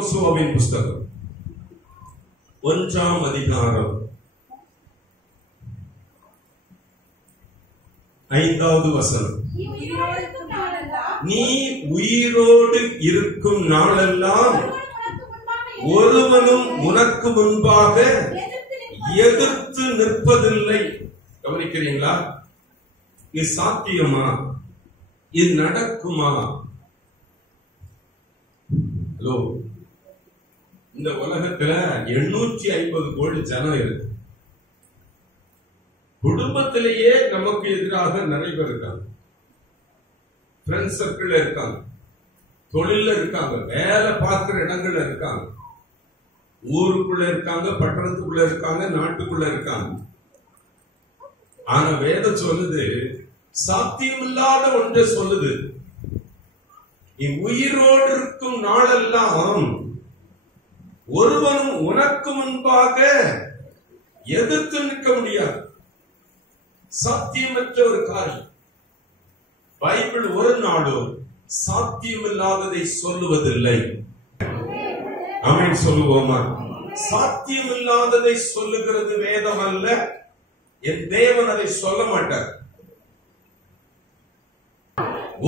யோசுவாவின் புஸ்தகம் 1ஆம் அதிகாரம் 5வது வசனம். நீ உயிரோடு இருக்கும் நாளெல்லாம் ஒருவனும் உனக்கு முன்பாக எதிர்த்து நிற்பதில்லை. கவனிக்கிறீங்களா? இது சாத்தியமா? இது நடக்குமா? ஹலோ, இந்த உலகத்துல 850 கோடி ஜனம் இருக்கு. குடும்பத்திலேயே நமக்கு எதிராக நிறைய பேர் இருக்காங்க. ஃப்ரெண்ட் சர்க்கிள் இருக்காங்க, தொழில இருக்காங்க, வேலை பார்க்கிற இடங்கள்ல இருக்காங்க, ஊருக்குள்ள இருக்காங்க, பட்டணத்துக்குள்ள இருக்காங்க, நாட்டுக்குள்ள இருக்காங்க. ஆனா வேதம் சொல்லுது, சாத்தியமில்லாத ஒன்றை சொல்லுது. நீ உயிரோடு இருக்கும் நாளெல்லாம் ஒருவனும் உனக்கு முன்பாக எதிர்த்து நிற்க முடியாது. சாத்தியமற்ற ஒரு காரியம். பைபிள் ஒரு நாளும் சாத்தியமில்லாததை சொல்லுவதில்லை. ஆமென் சொல்லுவோமா? சாத்தியமில்லாததை சொல்லுகிறது வேதம் அல்ல. என் தேவன் அதை சொல்ல மாட்டார்.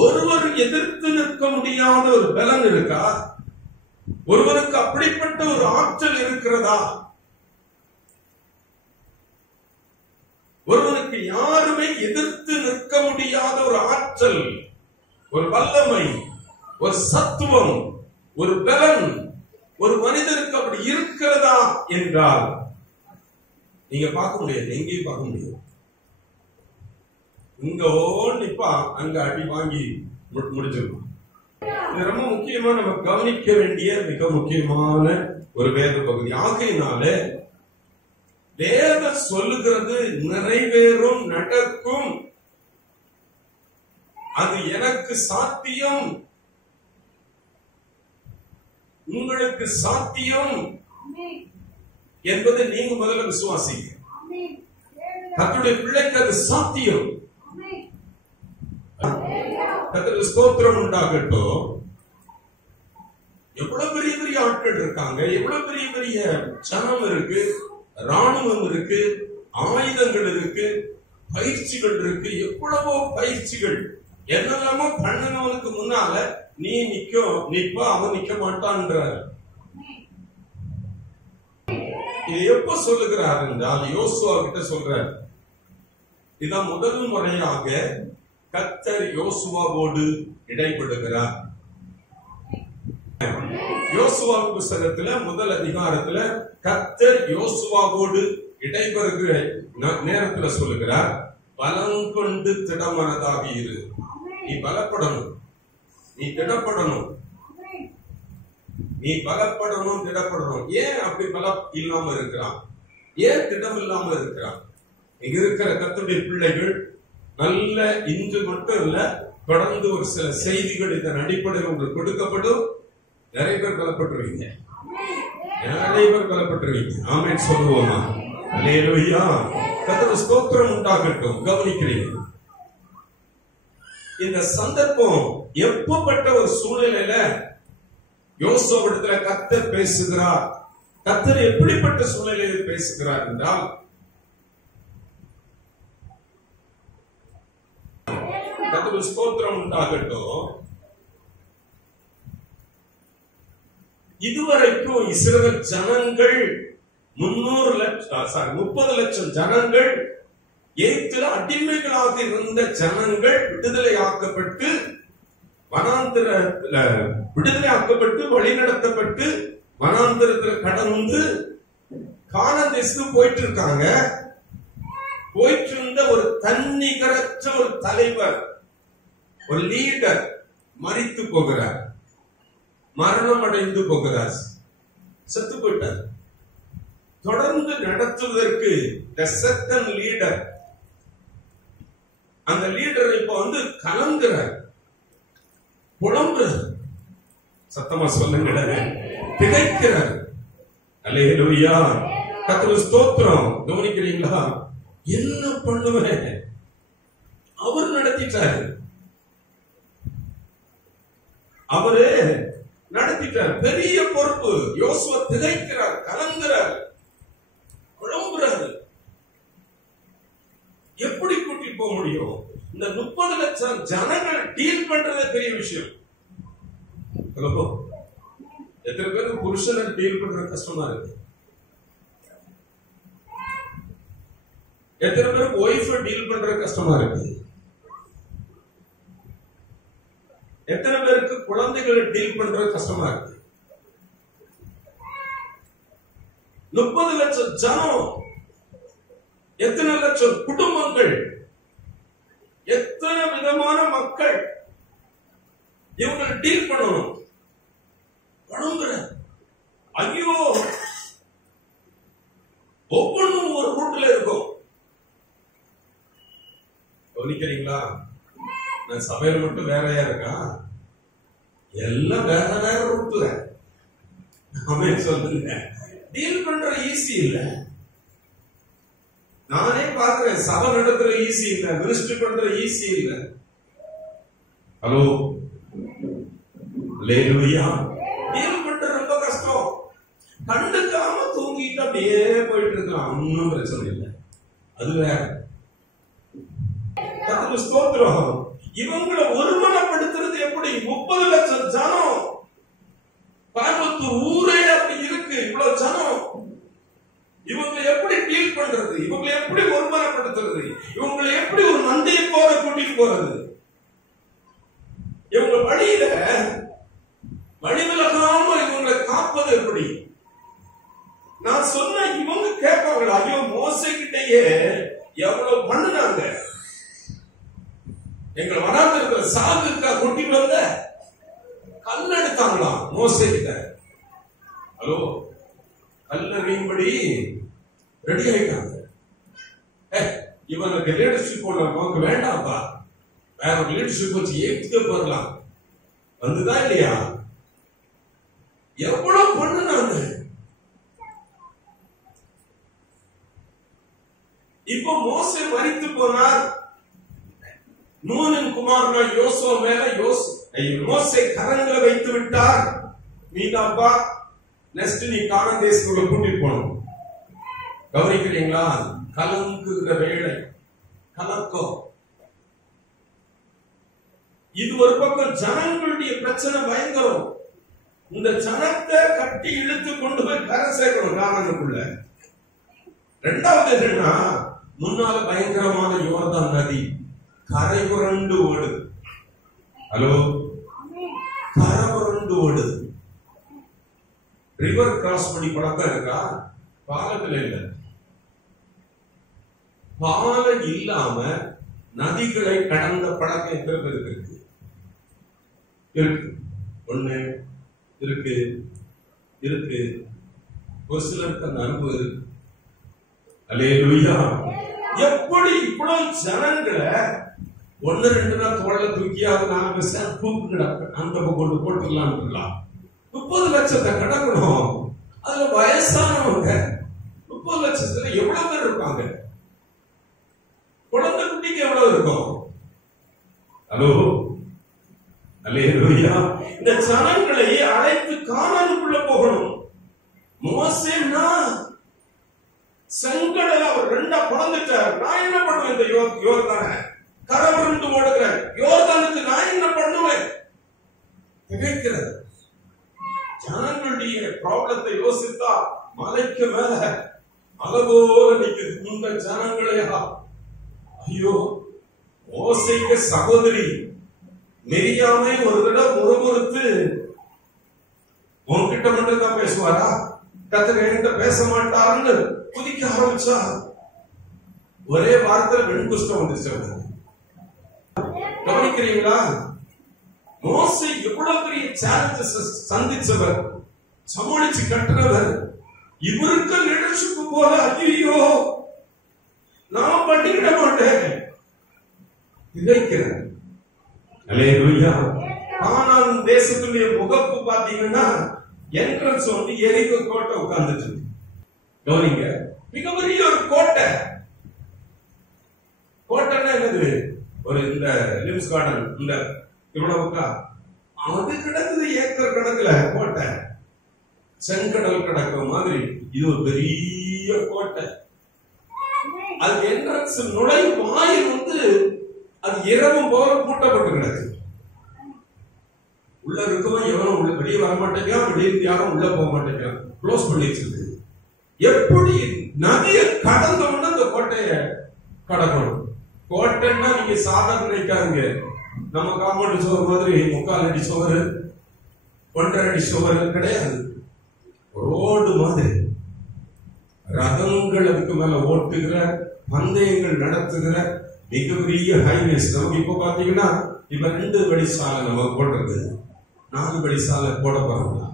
ஒருவர் எதிர்த்து நிற்க முடியாத ஒரு பலன் இருக்கா? ஒருவருக்கு அப்படிப்பட்ட ஒரு ஆற்றல் இருக்கிறதா? ஒருவனுக்கு யாருமே எதிர்த்து நிற்க முடியாத ஒரு ஆற்றல், ஒரு வல்லமை, ஒரு சத்துவம், ஒரு பலன் ஒரு மனிதனுக்கு அப்படி இருக்கிறதா என்றால் நீங்க பார்க்க முடியாது. எங்கேயும் பார்க்க முடியாது. இங்க நிப்பா, அங்க அடி வாங்கி முடிஞ்சிருக்கும். இது ரொம்ப முக்கியமா நம்ம கவனிக்க வேண்டிய மிக முக்கியமான ஒரு வேத பகுதி. ஆகையினால வேதம் சொல்லுகிறது நிறைவேறும், நடக்கும். அது எனக்கு சாத்தியம், உங்களுக்கு சாத்தியம் என்பதை நீங்க முதல்ல விசுவாசிங்க. கர்த்தருடைய பிள்ளைக்கு அது சாத்தியம். கர்த்தருக்கு ஸ்தோத்திரம் உண்டாகட்டும். எவ்வளவு பெரிய பெரிய ஆட்கள் இருக்காங்க, எவ்வளவு பெரிய பெரிய ஜனம் இருக்கு, ராணுவம் இருக்கு, ஆயுதங்கள் இருக்கு, பயிற்சிகள் இருக்கு, எவ்வளவோ பயிற்சிகள். என்னெல்லாமோ பண்ணனவனுக்கு முன்னால நீ நிப்ப, அவன் நிக்க மாட்டான்றார். இது எப்ப சொல்லுகிறார் என்றால் யோசுவா கிட்ட சொல்றார். இதான் முதல் முறையாக கர்த்தர் யோசுவாவோடு இடைபடுகிறார். யோசுவா புத்தகத்துல முதல் அதிகாரத்துல கர்த்தர் யோசுவாவோடு இடைபெறுகிற நேரத்துல சொல்லுகிறார், பலம் கொண்டு திடமனதாக இரு. நீ பலப்படணும், நீ திடப்படணும், நீ பலப்படணும், திடப்படணும். ஏன் அப்படி பலம் இல்லாம இருக்கிறான்? ஏன் திடம் இல்லாம இருக்கிறான்? இங்க இருக்கிற கர்த்தருடைய பிள்ளைகள் நல்ல, இன்று மட்டும் இல்ல, தொடர்ந்து ஒரு சில செய்திகள் இதன் அடிப்படையில் உங்களுக்கு கொடுக்கப்படும். நிறைய பேர் பலப்பட்டுருவீங்க, நிறைய பேர் பலப்பட்டுருவீங்க. ஆமென் சொல்லுவோமா? அல்லேலூயா. கர்த்தருக்கு ஸ்தோத்திரம் உண்டாகட்டும். கவனிக்கிறீங்க, இந்த சந்தர்ப்பம் எப்பப்பட்ட ஒரு சூழ்நிலையில யோசுவாவிடத்துல கர்த்தர் பேசுகிறார். கர்த்தர் எப்படிப்பட்ட சூழ்நிலையில் பேசுகிறார் என்றால், கர்த்தருக்கு ஸ்தோத்திரம் உண்டாகட்டும். இதுவரைக்கும் இஸ்ரவேல் ஜனங்கள் 30 லட்சம் ஜனங்கள், எகிப்தில் அடிமைகளாக இருந்த ஜனங்கள் விடுதலையாக்கப்பட்டு, வனாந்திரத்துல விடுதலையாக்கப்பட்டு, வழிநடத்தப்பட்டு, வனாந்திரத்துல கடந்து கானான் தேசத்துக்கு போயிட்டு இருக்காங்க. போயிட்டு இருந்த ஒரு தன்னிகரற்ற ஒரு தலைவர், ஒரு லீடர் மரித்து போகிறார், மரணம் அடைந்து போகிறார், செத்து போயிட்டார். தொடர்ந்து நடத்துவதற்கு லீடர், அந்த லீடர் இப்ப கலங்குறார், புலம்புறார், சத்தமா சொல்லுங்க, திகைக்கிறார். அல்லேலூயா. கர்த்தருக்கு ஸ்தோத்திரம். கவனிக்கிறீங்களா? என்ன பண்ணுவேன்? அவர் நடத்திட்டாரு, அவரு நடத்தி சொல்லிட்டார். பெரிய பொறுப்பு. யோசுவா திகைக்கிறார், கலங்குறார், குழம்புறாரு. எப்படி கூட்டி போக முடியும்? இந்த 30 லட்சம் ஜனங்கள் டீல் பண்றதே பெரிய விஷயம். எத்தனை பேருக்கு புருஷனை டீல் பண்ற கஷ்டமா இருக்கு? எத்தனை பேருக்கு ஒய்ஃபை டீல் பண்ற கஷ்டமா இருக்கு? எத்தனை பேருக்கு குழந்தைகளை டீல் பண்ற கஷ்டமா இருக்கு? 30 லட்சம் ஜனம், எத்தனை லட்சம் குடும்பங்கள், எத்தனை விதமான மக்கள் இவங்களை டீல் பண்ணணும். ஐயோ, ஒவ்வொன்றும் ஒரு ரூட்ல இருக்கும். கவனிக்கிறீங்களா? நான் சபையில் மட்டும் வேறையா இருக்கா? எல்லாம் வேற வேற ரூட்ல. சொல்லுங்க, டீல் பண்ற ஈஸி இல்ல. நானே பாக்குறேன், சபை நடத்துற ஈஸி இல்ல, மினிஸ்ட்ரி பண்ற ஈஸி இல்ல. ஹலோ, அல்லேலூயா. டீல் பண்ற ரொம்ப கஷ்டம். கண்டுக்காம தூங்கிட்டு அப்படியே போயிட்டு இருக்கலாம், ஒன்னும் பிரச்சனை இல்லை. அது வேற. ஸ்தோத்திரம். இவங்களை ஒருமனப்படுத்துறது எப்படி? 30 லட்சம் ஜனம், கோயம்புத்தூர் ஊரே அப்படி இருக்கு, இவ்வளவு ஜனம். இவங்களை எப்படி டீல் பண்றது? இவங்களை எப்படி ஒருமனப்படுத்துறது? இவங்களை எப்படி ஒரு மந்தையை போல கூட்டிட்டு போறது? இவங்க வழியில வழிவிலகாம இவங்களை காப்பது எப்படி? நான் சொன்ன இவங்க கேட்பாங்களா? ஐயோ, மோசைக்கிட்டயே எவ்வளவு பண்ணுனாங்க. எங்களை வராது இருக்கிற சாகுக்கா கொட்டிட்டு வந்த கல் எடுத்தாங்களாம் மோசைக்கிட்ட. ஹலோ, கல்லறியும்படி ரெடி ஆயிட்டாங்க. இவனுக்கு லீடர்ஷிப் நமக்கு வேண்டாம்ப்பா, வேற ஒரு லீடர்ஷிப் வச்சு ஏற்றுக்க போறலாம். வந்துதான் இல்லையா? எவ்வளவு பண்ணுனாங்க. இப்ப மோசே மரித்து போனார். நூனின் குமாரன் யோசுவா மேல மோசே கரங்களை வைத்து விட்டார். நீதாப்பா நெக்ஸ்ட் நீ கானான் தேசத்துக்குள்ள கூட்டிட்டு போகணும். கவனிக்கிறீங்களா? கலங்குகிற வேளை, கலக்கம். இது ஒரு பக்கம் ஜனங்களுடைய பிரச்சனை பயங்கரம். இந்த ஜனத்தை கட்டி இழுத்து கொண்டு போய் கரை சேர்க்கணும் கானானுக்குள்ள. ரெண்டாவது என்னன்னா, முன்னால பயங்கரமான யோர்தான் நதி கரை புரண்டு ஓடுது. ஹலோ, கரை புரண்டு ஓடுது. ரிவர் கிராஸ் பண்ணி பழக்கம் இருக்கா? பாலத்துல இல்ல. பாலம் இல்லாம நதிகளை கடந்த பழக்கம் எத்தனை பேருக்கு இருக்கு? இருக்கு. ஒண்ணு இருக்கு இருக்கு. ஒரு சிலருக்கு அந்த அனுபவம் இருக்கு. அல்லேலூயா. எப்படி இவ்வளவு ஜனங்களை 1-2 நாள் தோழ தூக்கியாவது 4 பைசா தூக்குங்கடா அந்த கொண்டு போட்டுடலாம். 30 லட்சத்தை கடக்கணும். அதுல வயசானவங்க 30 லட்சத்துல எவ்வளவு பேர் இருப்பாங்க? குழந்தை குட்டிக்கு எவ்வளவு இருக்கும்? ஹலோ, அல்லேலூயா. இந்த ஜனங்களை அழைத்து கானானுக்குள்ள போகணும். மோசேன்னா செங்கடல அவர் 2 பிளந்துட்டார். நான் என்ன பண்ணுவேன்? இந்த யோர்தான கரவரண்டு ஓடுகிற யோர்தானுக்கு நான் என்ன பண்ணுவேன்? திகைக்கிறது. ஜனங்களுடைய ப்ராப்ளத்தை யோசித்தா மலைக்கு மேல அலபோல நிற்குது. இந்த ஜனங்களையா, ஐயோ, மோசேக்கு சகோதரி மிரியாமை ஒரு தடவை முறுமுறுத்து, உன்கிட்ட மட்டும் தான் பேசுவாரா, கர்த்தர் என்கிட்ட பேச மாட்டாருன்னு குதிக்க ஆரம்பிச்சா ஒரே வாரத்தில் வெண்குஷ்டம் வந்துச்சு. கவனிக்கிறீங்களா? மோசே எவ்வளவு பெரிய சேலஞ்சஸ் சந்திச்சவர், சமாளிச்சு கட்டுறவர். இவருக்கு லீடர்ஷிப் போல ஐயோ நான் பண்ணிக்கிட மாட்டேன் நினைக்கிறேன். அல்லேலூயா. கானான் தேசத்துடைய முகப்பு பாத்தீங்கன்னா என்ட்ரன்ஸ் வந்து எரிகோ கோட்டை உட்கார்ந்துச்சு. கவனிங்க, மிகப்பெரிய ஒரு கோட்டை. கோட்டைன்னா என்னது? ஒரு இந்த லிம்ஸ் கார்டன் இந்த இவ்வளவுக்கா அது கிடக்குது ஏக்கர் கணக்குல கோட்டை, செங்கடல் கிடக்கிற மாதிரி. இது ஒரு பெரிய கோட்டை. அது என்ட்ரன்ஸ் நுழைவு வாயில் அது இரவும் போல பூட்டப்பட்டு கிடக்கு. உள்ள இருக்கவன் எவனும் உள்ள வெளியே வர மாட்டேங்கிறான், வெளியே யாரும் உள்ள போக மாட்டேங்கிறான், க்ளோஸ் பண்ணி வச்சிருக்கு. எப்படி நதியை கடந்தோம்னா அந்த கோட்டைய கடக்கணும். கோட்டைன்னா நீங்க சாதாரண நினைக்காருங்க, நம்ம காம்பவுண்ட் சுவர் மாதிரி 3/4 அடி சுவர் 1.5 அடி சுவர் கிடையாது. ரோடு மாதிரி ரதங்கள் அதுக்கு மேல ஓட்டுகிற, பந்தயங்கள் நடத்துகிற மிகப்பெரிய ஹைவேஸ். நமக்கு இப்ப பாத்தீங்கன்னா இப்ப 2 வழி சாலை நம்ம போடுறது, 4 வழி சாலை போட போறாங்களா?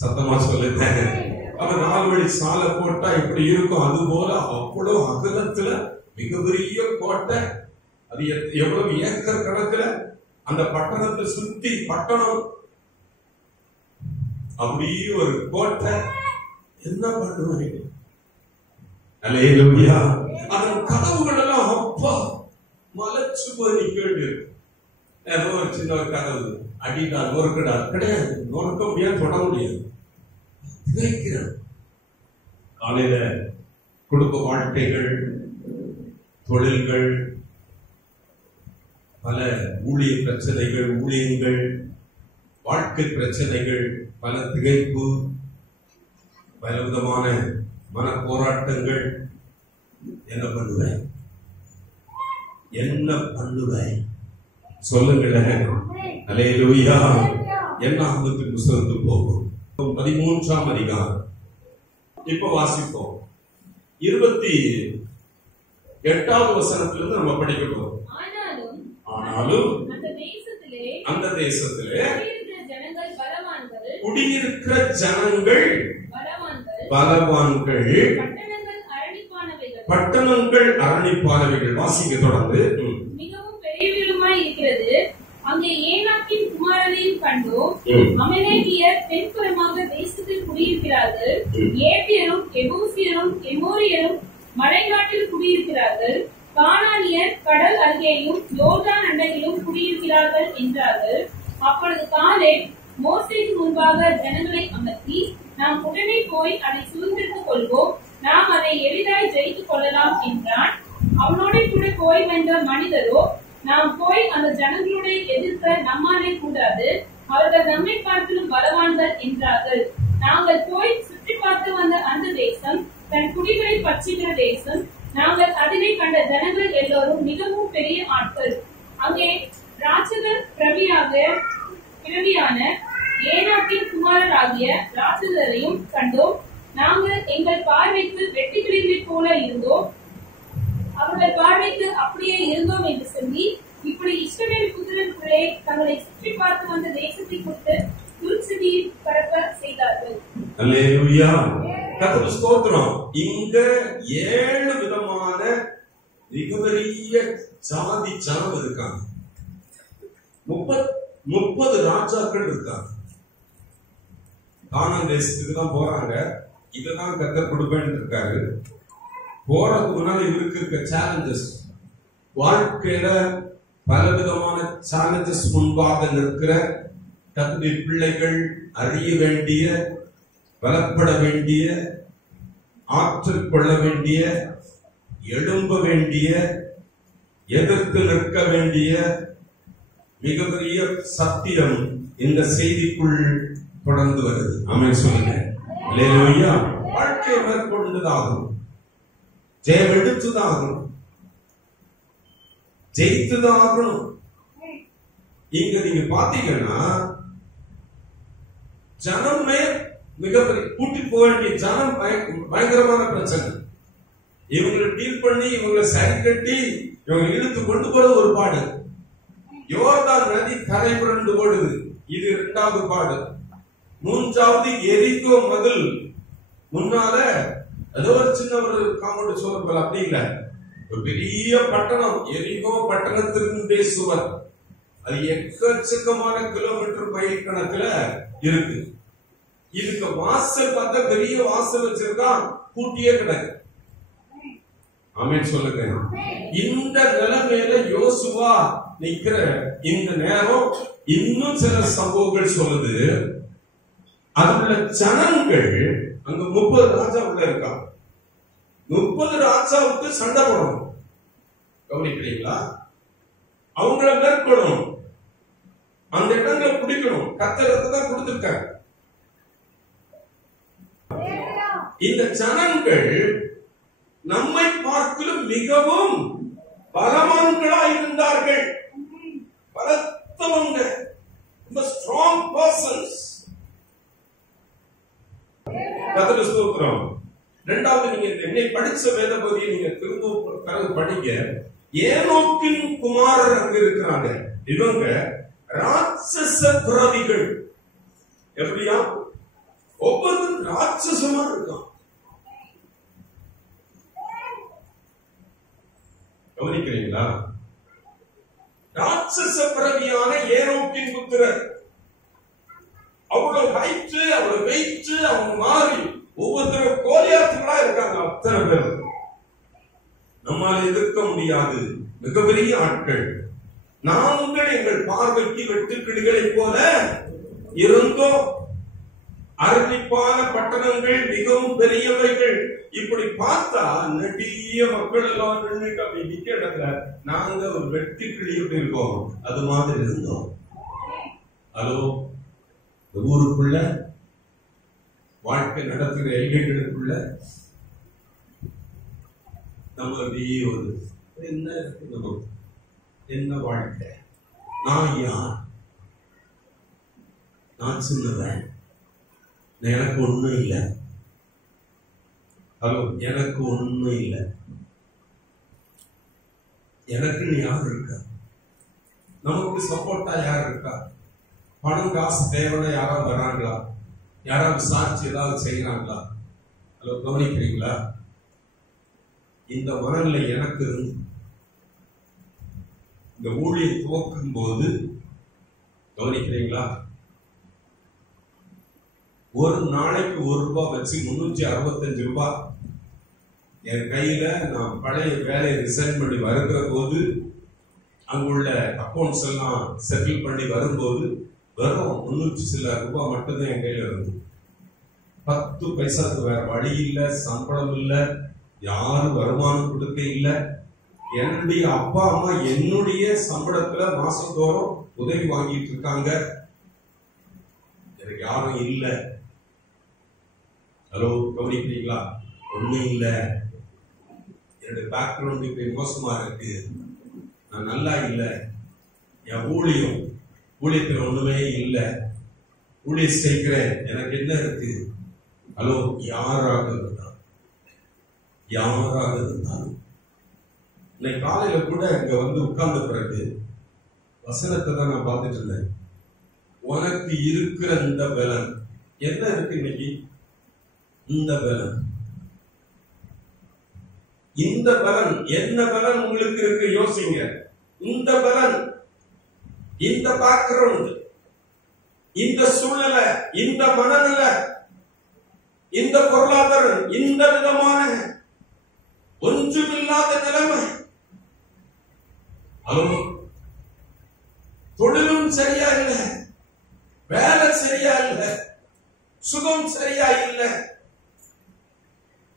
சத்தமா சொல்லிட்டேன். அப்ப 4 வழி சாலை போட்டா இப்படி இருக்கும். அது போல அவ்வளவு அகலத்துல மிகப்பெரிய கோட்டை. அது எவ்வளவு ஏக்கர் கணக்குல அந்த பட்டணத்தை சுத்தி பட்டணம் அப்படியே ஒரு கோட்டை. என்ன பண்ணுவாங்க? அல்லேலூயா. அதன் கதவுகள் எல்லாம் அப்பா மலைச்சு போய் நிக்க. ஏதோ ஒரு சின்ன ஒரு கதவு அடிடா நொறுக்கடா கிடையாது, நொறுக்க முடியாது, தொட முடியாது. காலையில குடும்ப வாழ்க்கைகள், தொழில்கள், பல ஊழிய பிரச்சனைகள், ஊழியங்கள், வாழ்க்கை பிரச்சனைகள், பல திகைப்பு, பல விதமான மன போராட்டங்கள். என்ன பண்ணுவேன்? என்ன பண்ணுவேன் சொல்லுங்களேன். அல்லேலூயா. என்னாகமத்தின் புத்தகத்துக்கு போகும் 13ஆம் அதிகாரம். இப்ப வாசிப்போம். 28வது வசனத்திலிருந்து நம்ம படிக்கிறோம். ஆனாலும் அந்த தேசத்திலே குடியிருக்கிற ஜனங்கள் பலவான்கள், பட்டணங்கள் அரணிப்பானவைகள். வாசிக்க தொடர்ந்து. மிகவும் பெரியவர்களுமாய் இருக்கிறது. அங்கே ஏனாக்கின் குமாரனையும் கண்டோம். அமலேக்கியர் தென்புறமாக தேசத்தில் குடியிருக்கிறார்கள். ஏத்தியரும் எபூசியரும் எமோரியரும் மலைநாட்டில் குடியிருக்கிறார்கள். கானானியர் கடல் அருகேயும் யோர்தான் அண்டையிலும் குடியிருக்கிறார்கள் என்றார்கள். அப்பொழுது காலேப் மோசேக்கு முன்பாக ஜனங்களை அமர்த்தி, நாம் உடனே போய் அதை சுதந்திரித்துக் கொள்வோம், நாம் அதை எளிதாய் ஜெயித்துக் கொள்ளலாம் என்றான். அவனோட கூட போய் வந்த மனிதரோ, நாம் போய் அந்த ஜனங்களுடைய எதிர்க்க நம்மாலே கூடாது, அவர்கள் நம்மை பார்த்திலும் பலவான்கள் என்றார்கள். நாங்கள் போய் சுற்றி பார்த்து வந்த அந்த தேசம் தன் குடிகளை பற்றிக்கிற தேசம். நாங்கள் அதிலே கண்ட ஜனங்கள் எல்லோரும் மிகவும் பெரிய ஆட்கள். அங்கே ராட்சதர் பிறவியான ஏனாக்கின் குமாரராகிய ராட்சதரையும் கண்டோம். நாங்கள் எங்கள் பார்வைக்கு வெட்டுக்கிளிகளை போல இருந்தோம், அவர்கள் பார்வைக்கு அப்படியே இருந்தோம் என்று சொல்லி, இப்படி இஸ்ரவேல் புத்திரருக்குள்ளே தங்களை சுற்றி பார்த்து வந்த தேசத்தை குறித்து துர்ச்செய்தியை பரப்ப செய்தார்கள். அல்லேலூயா. கர்த்தருக்கு ஸ்தோத்திரம். இங்க 7 விதமான மிகப்பெரிய ஜாதி ஜனம் இருக்காங்க. 30 ராஜாக்கள் இருக்காங்க. கானான் தேசத்துக்கு தான் போறாங்க. இதுதான் கர்த்தர் கொடுப்பேன்னு இருக்காரு. போறதுக்கு முன்னாடி இருக்க சேலஞ்சஸ், வாழ்க்கையில பலவிதமான சேலஞ்சஸ் முன்பாக நிற்கிற கர்த்தருடைய பிள்ளைகள் அறிய வேண்டிய, பலப்பட வேண்டிய, ஆற்றல் கொள்ள வேண்டிய, எழும்ப வேண்டிய, எதிர்த்து நிற்க வேண்டிய மிகப்பெரிய சத்தியம் இந்த செய்திக்குள் தொடர்ந்து வருது. ஆமென் சொல்லுங்க. அல்லேலூயா. வாழ்க்கை மேற்கொண்டதாகும், ஜெயம் எடுத்துதாகும், ஜெயித்துதாகணும். இங்க நீங்க பாத்தீங்கன்னா ஜனமே மிகப்பெரிய கூட்டி போக வேண்டிய ஜனம் பயங்கரமான பிரச்சனை. இவங்களை டீல் பண்ணி, இவங்களை சரி கட்டி, இவங்க இழுத்து கொண்டு போறது ஒரு பாடு. யோர்தான் நதி கரை புரண்டு ஓடுது, இது 2வது பாடு. 3வது எரிகோ மதில். முன்னால ஏதோ ஒரு சின்ன ஒரு காம்பவுண்ட் சுவர் போல, அப்படி இல்ல, ஒரு பெரிய பட்டணம். எரிகோ பட்டணத்திற்கு சுவர். அது எக்கச்சக்கமான கிலோமீட்டர் மைல் கணக்குல இருக்கு. இதுக்கு வாசல் பார்த்தா பெரிய வாசல் வச்சிருக்கான், கூட்டியே கிடக்கு. ஆமென் சொல்லுங்க. இந்த நிலைமையில யோசுவா நிக்கிற இந்த நேரம் இன்னும் சில சம்பவங்கள் சொல்லுது. அதுல ஜனங்கள் அங்க 30 ராஜா உள்ள இருக்காங்க. 30 ராஜாவுக்கு சண்டை போடணும். கவனிக்கிறீங்களா? அவங்கள மேற்கொள்ளணும், அந்த இடங்களை பிடிக்கணும். கர்த்தரத்தை தான் கொடுத்திருக்காங்க. இந்த ஜனங்கள் நம்மை பார்க்கலும் மிகவும் பலவான்களா இருந்தார்கள். பலத்தவங்க, ரொம்ப ஸ்ட்ராங் பர்சன்ஸ். கர்த்தருக்கு ஸ்தோத்திரம். இரண்டாவது, நீங்க என்னை படிச்ச வேத பகுதியை நீங்க திரும்ப படிங்க. ஏனோக்கின் குமாரர் அங்க இருக்கிறாங்க. இவங்க ராட்சச துறவிகள். எப்படியா? ஒவ்வொரு ராட்சசமா இருக்கான். கவனிக்கிறீங்களா? ராட்சச பிறவியான ஏனோக்கின் புத்திரர். அவ்வளவு ஹைட், அவ்வளவு வெயிட், அவங்க மாறி ஒவ்வொருத்தரும் கோலியாத்துகளா இருக்காங்க. அத்தனை பேர் நம்மால எதிர்க்க முடியாது, மிகப்பெரிய ஆட்கள். நாங்கள் எங்கள் பார்வைக்கு வெட்டுக்கிளிகளை போல இருந்தோம். அரணிப்பான பட்டணங்கள் மிகவும் பெரியவைகள். இப்படி பார்த்தா நெடிய மக்கள் எல்லாம் நின்றுட்டு அப்படி நிக்கிறாங்க. நாங்க ஒரு வெட்டுக்கிளி எப்படி இருக்கோம், அது மாதிரி இருந்தோம். ஹலோ, ஊருக்குள்ள வாழ்க்கை நடத்துகிற எல்கைகளுக்குள்ள நம்ம அப்படியே ஒரு என்ன இருக்கு, என்ன வாழ்க்கை, நான் யார், நான் சின்னவன், எனக்கு ஒண்ணும் இல்லை. ஹலோ, எனக்கு ஒண்ணும் இல்லை. எனக்கு யார் இருக்கா? நமக்கு சப்போர்ட்டா யார் இருக்கா? பணம் காசு தேவைன்னா யாராவது வராங்களா? யாராவது சாட்சி ஏதாவது செய்யறாங்களா? ஹலோ, கவனிக்கிறீங்களா? இந்த மனநிலை எனக்கு இந்த ஊழியை துவக்கும் போது கவனிக்கிறீங்களா? ஒரு நாளைக்கு ₹1 வச்சு ₹365 என் கையில நான் பழைய வேலையை ரிசைன் பண்ணி வருகிற போது, அங்குள்ள அக்கௌண்ட்ஸ் எல்லாம் செட்டில் பண்ணி வரும்போது வெறும் 300 சில ரூபாய் மட்டும்தான் என் கையில இருந்தது. 10 பைசாக்கு வேற வழி இல்லை, சம்பளம் இல்லை, யாரும் வருமானம் கொடுக்க இல்லை. என்னுடைய அப்பா அம்மா என்னுடைய சம்பளத்துல மாசத்தோறும் உதவி வாங்கிட்டு இருக்காங்க. எனக்கு யாரும் இல்லை. ஹலோ, கவனிக்கிறீங்களா? ஒண்ணும் இல்லை. என்னுடைய பேக்ரவுண்ட் இப்படி மோசமா இருக்கு, நான் நல்லா இல்லை. என் ஊழியத்தில் ஒண்ணுமே இல்லை. ஊழியம் செய்கிறேன், எனக்கு என்ன இருக்கு? ஹலோ, யாராக இருந்தாலும் இன்னைக்கு காலையில கூட இங்க வந்து உட்கார்ந்த பிறகு வசனத்தை தான் நான் பார்த்துட்டு இருந்தேன். உனக்கு இருக்கிற இந்த பலன் என்ன இருக்கு? இன்னைக்கு இந்த பலன், இந்த பலன் என்ன பலன் உங்களுக்கு இருக்கு? யோசிங்க. இந்த பலன், இந்த பேக்ரவுண்ட், இந்த சூழ்நிலை, இந்த மனநிலை, இந்த பொருளாதாரம், இந்த விதமான ஒன்றுமில்லாத நிலைமை, தொழிலும் சரியா இல்லை, வேலை சரியா இல்லை, சுகம் சரியா இல்லை,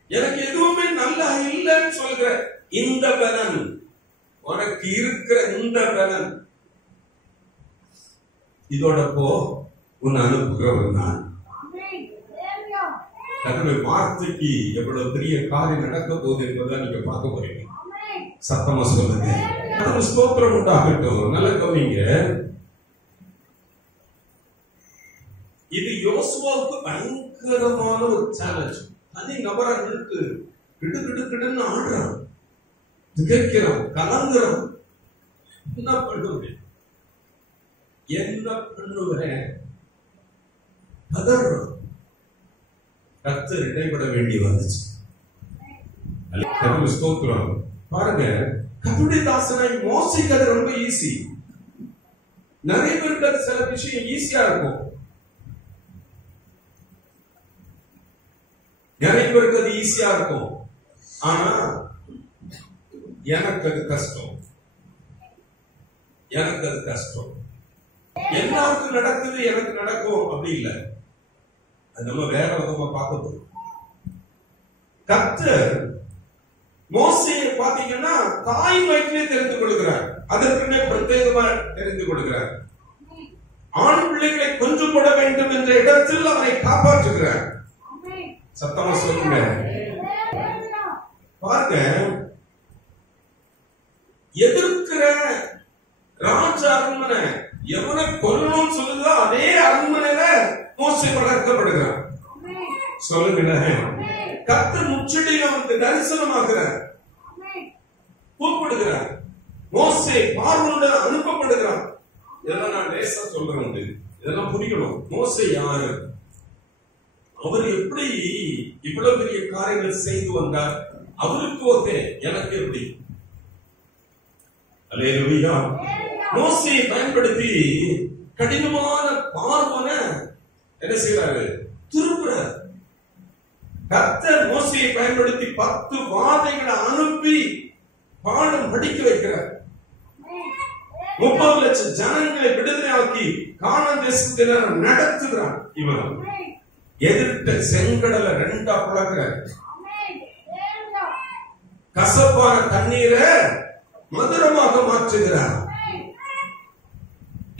எனக்கு எதுவுமே நல்லா இல்லைன்னு சொல்கிற இந்த பலன், உனக்கு இருக்கிற இந்த பலன், இதோட போ, உன்னை அனுப்புகிறவன் நான். கர்த்தருடைய வார்த்தைக்கு எவ்வளவு பெரிய காரியம் நடக்க போகுது என்பதை நீங்க பார்க்க போறீங்க. சத்தமா சொல்லுங்க. ஸ்தோத்திரம் உண்டாகட்டும். நல்ல கவனிங்க. இது யோசுவாவுக்கு பயங்கரமான ஒரு சேலஞ்ச். தனி நபரா நின்று கிடுன்னு ஆடுறான், திகைக்கிறான், கலங்குறான். என்ன பண்ணுவேன், என்ன பண்ணுவேன், கதறான். கர்த்தர் இடைப்பட வேண்டி வந்துச்சு. ஸ்தோத்திரம். பாருங்க, கர்த்தருடைய தாசனாய் மோசேக்கு அது ரொம்ப ஈஸி. நிறைய பேருக்கு அது சில விஷயம் ஈஸியா இருக்கும், நிறைய பேருக்கு அது ஈஸியா இருக்கும். ஆனா எனக்கு அது கஷ்டம், எனக்கு அது கஷ்டம். எல்லாருக்கும் நடக்குது எனக்கு நடக்கும் அப்படி இல்ல. அது நம்ம வேற விதமா பார்க்க போறோம். கர்த்தர் மோசேயை பாத்தீங்கன்னா தாய் வயிற்றிலே தெரிந்து கொள்கிறார். அதற்குன்னே பிரத்யேகமா தெரிந்து கொள்கிறார். ஆண் பிள்ளைகளை கொன்று போட வேண்டும் என்ற இடத்தில் அவரை காப்பாற்றுகிறார். சத்தமா சொல்லுங்க. பாருங்க, எதிர்க்கிற ராஜ அரண்மனை எவனை கொல்லணும்னு சொல்லுதோ அதே அரண்மனையில மோசே வளர்க்கப்படுகிறார். சொல்லுங்க. கர்த்தர் முச்சடியில் அவனுக்கு தரிசனமாகிறார், கூப்பிடுகிறார். மோசே பார்வோனோடு அனுப்பப்படுகிறார். இதெல்லாம் நான் லேசா சொல்றேன், இதெல்லாம் புரியணும். மோசே யாரு, அவர் எப்படி இவ்வளவு பெரிய காரியங்கள் செய்து வந்தார், அவருக்கு ஓகே எனக்கு எப்படி? அல்லேலூயா. மோசேயை பயன்படுத்தி கடினமான பார்வோனை என்ன செய்யறாரு? திருப்புறார். கர்த்தர் மோசேயை பயன்படுத்தி 10 வாதைகளை அனுப்பி பாடம் படிக்க வைக்கிறார். 30 லட்சம் ஜனங்களை விடுதலையாக்கி கானான் தேசத்தினர் நடத்துகிறார். இவன் எதிர்த்த செங்கடலை 2ஆ பிளக்கிறார். கசப்பான தண்ணீரை மதுரமாக மாற்றுகிறார்.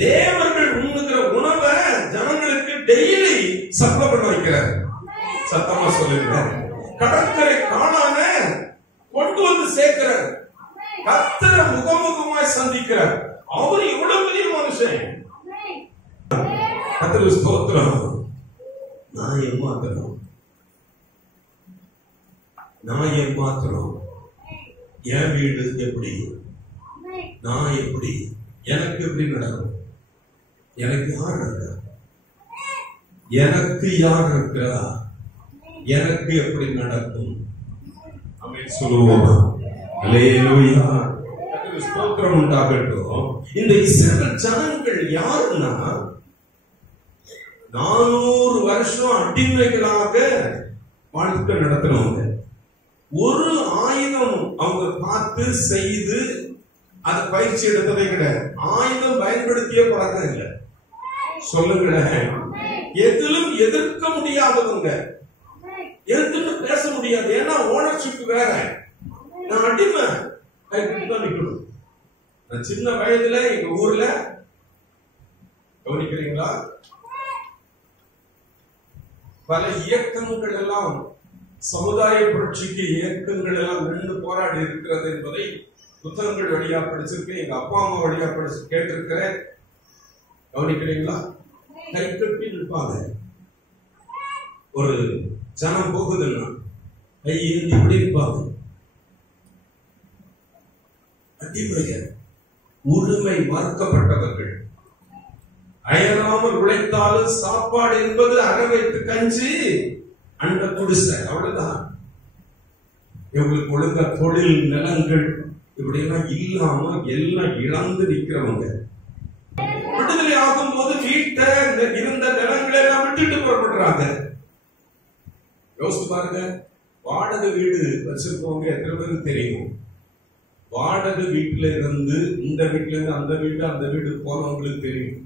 தேவர்கள் உண்ணுகிற உணவை ஜனங்களுக்கு டெய்லி சப்ளை பண்ண வைக்கிறார். சத்தமா சொல்லுங்க. கடற்கரை காணாம கொண்டு வந்து சேர்க்கிறார். கர்த்தரை முகமுகமாய் சந்திக்கிறார். அவர் எவ்வளவு பெரிய மனுஷன். கர்த்தருக்கு ஸ்தோத்திரம். நான் ஏமாத்தணும், என் வீடு எப்படி, நான் எப்படி, எனக்கு எப்படி நடக்கும், எனக்கு யார் இருக்கா, எனக்கு யார் இருக்கிறா, எனக்கு எப்படி நடக்கும் அப்படின்னு சொல்லுவோம். அல்லேலூயா. ஸ்தோத்திரம் உண்டாகட்டும். இந்த இஸ்ரவேல் ஜனங்கள் யாருன்னா 400 வருஷம் அடிமைகளாக வாழ்க்கை நடத்தினவங்க. ஒரு ஆயுதம் அவங்க பார்த்து செய்து அதை பயிற்சி எடுத்ததை கிடையாது. ஆயுதம் பயன்படுத்திய பழக்கம் இல்லை. சொல்லுங்களேன். எதிலும் எதிர்க்க முடியாதவங்க, எதிர்த்து பேச முடியாது. ஏன்னா ஓனர்ஷிப் வேற. நான் அடிமை நிக்கணும். நான் சின்ன வயதுல எங்க ஊர்ல கவனிக்கிறீங்களா, பல இயக்கங்கள் எல்லாம், சமுதாய புரட்சிக்கு இயக்கங்கள் எல்லாம் நின்று போராடி இருக்கிறது என்பதை புத்தகங்கள் வழியா படிச்சிருக்கேன். எங்க அப்பா அம்மா வழியா படிச்சு கேட்டிருக்கிறேன். கவனிக்கிறீங்களா? கை கட்டி நிற்பாங்க. ஒரு ஜனம் போகுதுன்னா கை ஏந்தி இப்படி இருப்பாங்க. அடிமைகள், உரிமை மறுக்கப்பட்டவர்கள், அயராமல் உழைத்தாலும் சாப்பாடு என்பது அறவைத்து கஞ்சி அண்ட குடிசை, அவ்வளவுதான். இவங்களுக்கு ஒழுங்க தொழில் நிலங்கள் இப்படி எல்லாம் இல்லாம எல்லாம் இழந்து நிக்கிறவங்க. விடுதலை ஆகும் போது வீட்டை இருந்த நிலங்களை எல்லாம் விட்டுட்டு புறப்படுறாங்க. யோசிச்சு பாருங்க. வாடகை வீடு வச்சிருக்கவங்க எத்தனை பேருக்கு தெரியும்? வாடகை வீட்டுல இருந்து இந்த வீட்டுல இருந்து அந்த வீடு போனவங்களுக்கு தெரியும்.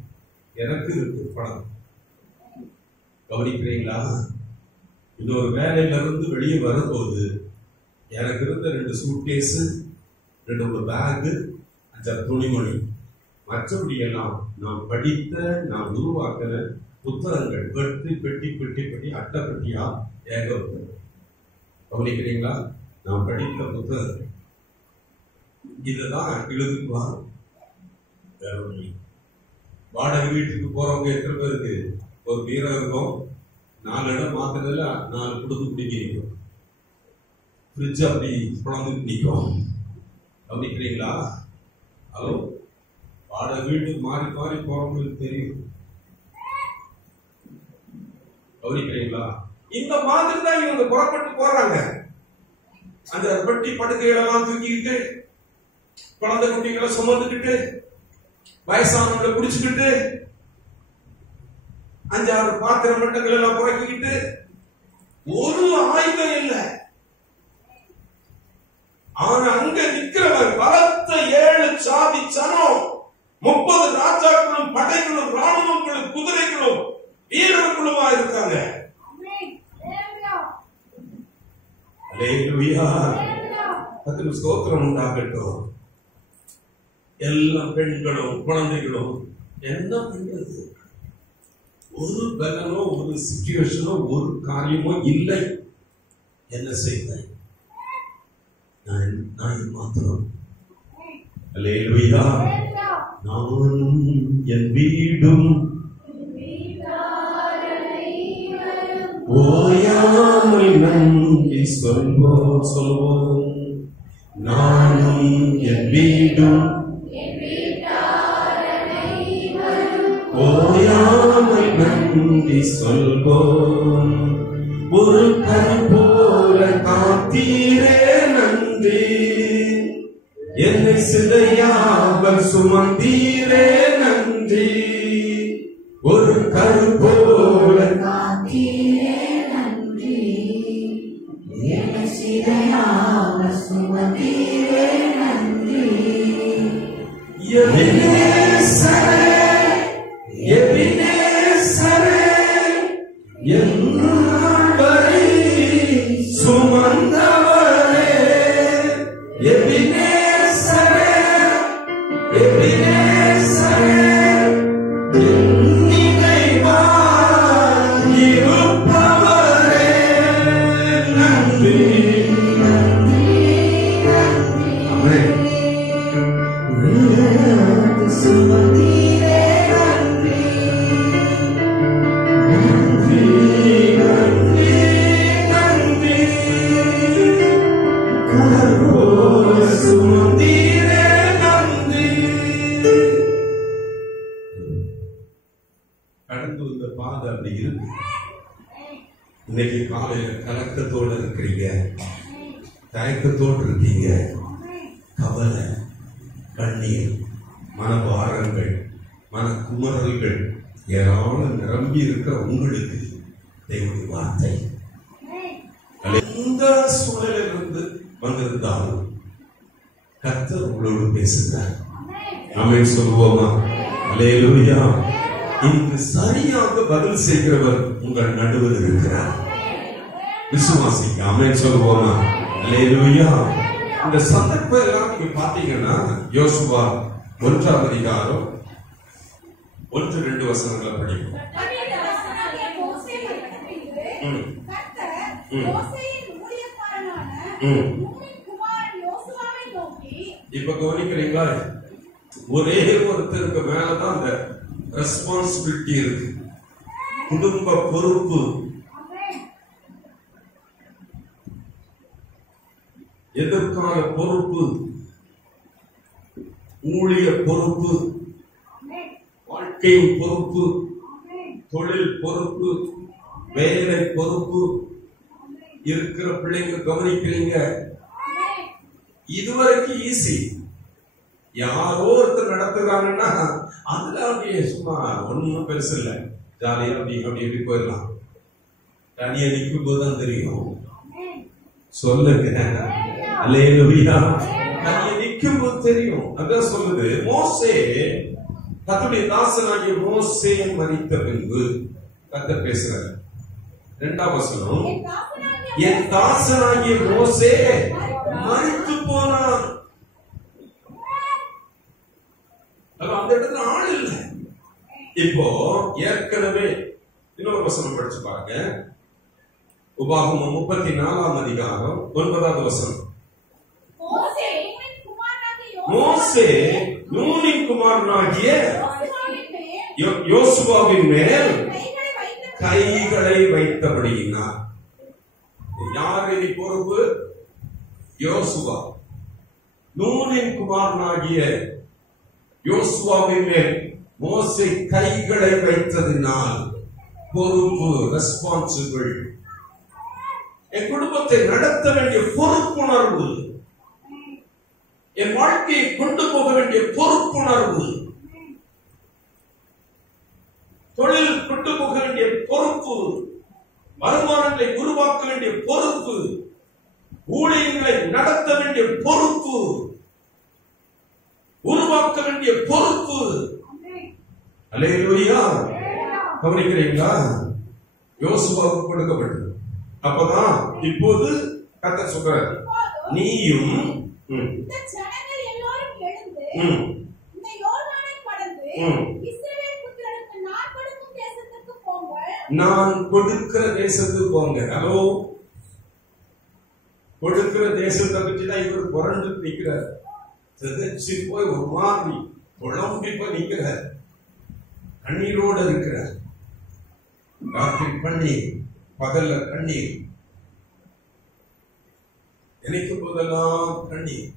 எனக்கு இருக்கு பணம். கவனிக்கிறீங்களா? இன்னொரு வேலையில இருந்து வெளியே வரும்போது எனக்கு இருந்த 2 சூட்கேஸ், 2 பேக், 5 துணிமணி, மற்றபடி எல்லாம் நான் படித்த, நான் உருவாக்கின புத்தகங்கள் பெட்டி பெட்டி பெட்டி பெட்டி அட்டை பெட்டியா ஏகப்பட்டது. கவனிக்கிறீங்களா? நான் படித்த புத்தகங்கள் இதெல்லாம் இழுக்குவாங்க. வாடகை வீட்டுக்கு போறவங்க எத்தனை பேருக்கு ஒரு பீரோ இருக்கும், 4 இடம் மாத்தினதுல 4 குடுக்கு பிடிக்கும், ஃப்ரிட்ஜ் அப்படி குழந்தை நிற்கும். கவனிக்கிறீங்களா? ஹலோ, வாடகை வீட்டுக்கு மாறி மாறி போறவங்களுக்கு தெரியும். கவனிக்கிறீங்களா? இந்த மாதிரி தான் இவங்க புறப்பட்டு போறாங்க. அந்த பெட்டி படுக்கைகளெல்லாம் தூக்கிக்கிட்டு, குழந்தை குட்டிகளை சுமந்துக்கிட்டு, வயசானவங்களை குடிச்சுக்கிட்டு, 5-6 பாத்திரம் மட்டங்கள் எல்லாம் புறக்கிக்கிட்டு, ஒரு ஆயுதம் இல்லை. ஆனா அங்க நிக்கிறவர் பலத்த 7 சாதி சனம் 30 ராஜாக்களும் படைகளும் ராணுவங்களும் குதிரைகளும் வீரர்களுமா இருக்காங்க. அல்லேலூயா. அதுக்கு ஸ்தோத்திரம் உண்டாகட்டும். எல்லா பெண்களும் குழந்தைகளும் என்ன பண்றது? ஒரு பலனோ ஒரு சிச்சுவேஷனோ ஒரு காரியமோ இல்லை. என்ன செய்த? நான் மாத்திரம். அல்லேலூயா. நானும் என் வீடும் ஓயாமல் நன்றி சொல்வோம். நானும் என் வீடும் ஓயாமல் நன்றி சொல்வோம். ஒரு கண் போல காத்தீரே நன்றி, என்னை சிதையாமல் சுமந்தீரே நன்றி. ஒரு கண் போல காத்தீரே நன்றி, என்னை சிதையாமல் சுமந்தீரே நன்றி. எபினேசரே, எபினேசரே, என்னை சுமந்தவரே. எபினேசரே, எபினேசரே, நினைவாய் இருப்பவரே. நன்றி, நன்றி, நன்றி. ஆமென். சுமந்தீரே நன்றி, நன்றி, நன்றி, நன்றி. கர்ப்போல சுமந்தீரே நன்றி. கடந்து வந்த பாதை அப்படி இருக்கு. இன்னைக்கு காலையில கலக்கத்தோடு இருக்கிறீங்க, தயக்கத்தோடு இருக்கீங்க. கவலை, கண்ணீர், மனபாரங்கள், மனக்குமரல்கள் ஏராளம் நிரம்பி இருக்கிற உங்களுக்கு தேவனுடைய வார்த்தை எந்த சூழலிலிருந்து வந்திருந்தாலும் கர்த்தர் உங்களோடு பேசுகிறார். ஆமென் சொல்லுவோமா? அல்லேலூயா. இன்று சரியாக பதில் செய்கிறவர் உங்கள் நடுவில் இருக்கிறார். விசுவாசிக்க. ஆமென் சொல்லுவோமா? அல்லேலூயா. இந்த சந்தர்ப்பம் எல்லாம் நீங்க பாத்தீங்கன்னா யோசுவா 1ஆம் அதிகாரம் 1-2 வசனங்களை படிக்கும். இப்ப கவனிக்கிறீங்களா? ஒரே ஒருத்தருக்கு மேலதான் அந்த ரெஸ்பான்சிபிலிட்டி இருக்கு. குடும்ப பொறுப்பு, எதிர்கால பொறுப்பு, ஊழிய பொறுப்பு, வாழ்க்கையின் பொறுப்பு, தொழில் பொறுப்பு, வேலை பொறுப்பு இருக்கிற பிள்ளைங்க கவனிக்கிறீங்க. இதுவரைக்கும் ஈஸி. யாரோ ஒருத்தர் நடத்துறாங்கன்னா அதுல அப்படியே சும்மா ஒண்ணும் பெருசு இல்லை, ஜாலியா அப்படி எப்படி போயிடலாம். தனியா நிற்கும் போதுதான் தெரியும். சொல்லுங்க அல்லேலூயா. தனியா நிற்கும் போது தெரியும். அதான் சொல்லுது. மோசே, கர்த்தருடைய தாசனாகிய மோசே மரித்த பின்பு கர்த்தர் பேசுறார். 2ஆம் வசனம், என் தாசனாகிய மோசே மரித்து போனான். அந்த இடத்துல ஆள் இல்லை. இப்போ ஏற்கனவே இன்னொரு வசனம் படிச்சு பாருங்க. உபாகமம் 34ஆம் அதிகாரம் 9வது வசனம். மோசே நூனின் குமாரனாகிய யோசுவாவின் மேல் கைகளை வைத்தபடியினார். யார் இனி பொறுப்பு? யோசுவா. நூனின் குமாரனாகிய யோசுவாவின் மேல் மோசே கைகளை வைத்ததினால் பொறுப்பு, ரெஸ்பான்சிபிள். என் குடும்பத்தை நடத்த வேண்டிய பொறுப்புணர்வு, என் வாழ்க்கையை கொண்டு போக வேண்டிய பொறுப்புணர்வு, தொழில் கொண்டு போக வேண்டிய பொறுப்பு, வருமானங்களை உருவாக்க வேண்டிய பொறுப்பு, ஊழியங்களை நடத்த வேண்டிய பொறுப்பு. உருவாக்க வேண்டிய பொறுப்பு. அல்லேலூயா. கவனிக்கிறீங்களா? யோசுவாவுக்கு கொடுக்கப்பட்டது. அப்பதான் இப்போது கர்த்தர் சொல்றார், நீயும் இந்த ஜனங்கள் எல்லாரும் எழுந்து இந்த யோர்தானை கடந்து இஸ்ரவேல் புத்திரருக்கு நான் கொடுக்கும் தேசத்துக்கு போங்க. நான் கொடுக்கிற தேசத்துக்கு போங்க. ஹலோ, கொடுக்கிற தேசத்தை பற்றி தான் இவர் புரண்டு நிற்கிறார். திகச்சு போய் ஒரு மாதிரி குழம்பி போய் நிற்கிறார். கண்ணீரோடு இருக்கிறார். ராத்திரி கண்ணீர், பகல்ல கண்ணீர், நினைக்கும் போதெல்லாம் கண்ணீர்,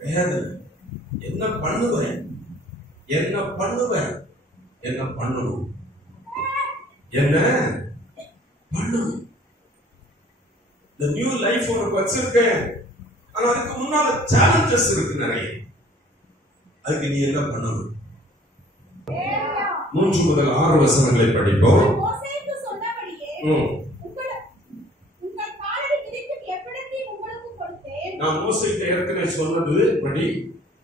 வேதனை. என்ன பண்ணுவேன், என்ன பண்ணுவேன், என்ன பண்ணணும், என்ன பண்ணணும். இந்த நியூ லைஃப் உனக்கு வச்சிருக்கேன். ஆனா அதுக்கு முன்னால சேலஞ்சஸ் இருக்கு நிறைய. அதுக்கு நீ என்ன பண்ணணும்? 3 முதல் 6 வசனங்களை படிப்போம். மோசேக்கு சொன்னபடியே உங்கள் காலடி மிதிக்கும் எவ்விடத்தையும் உங்களுக்கு கொடுத்தேன். நான் மோசேக்கு ஏற்கனவே சொன்னது படி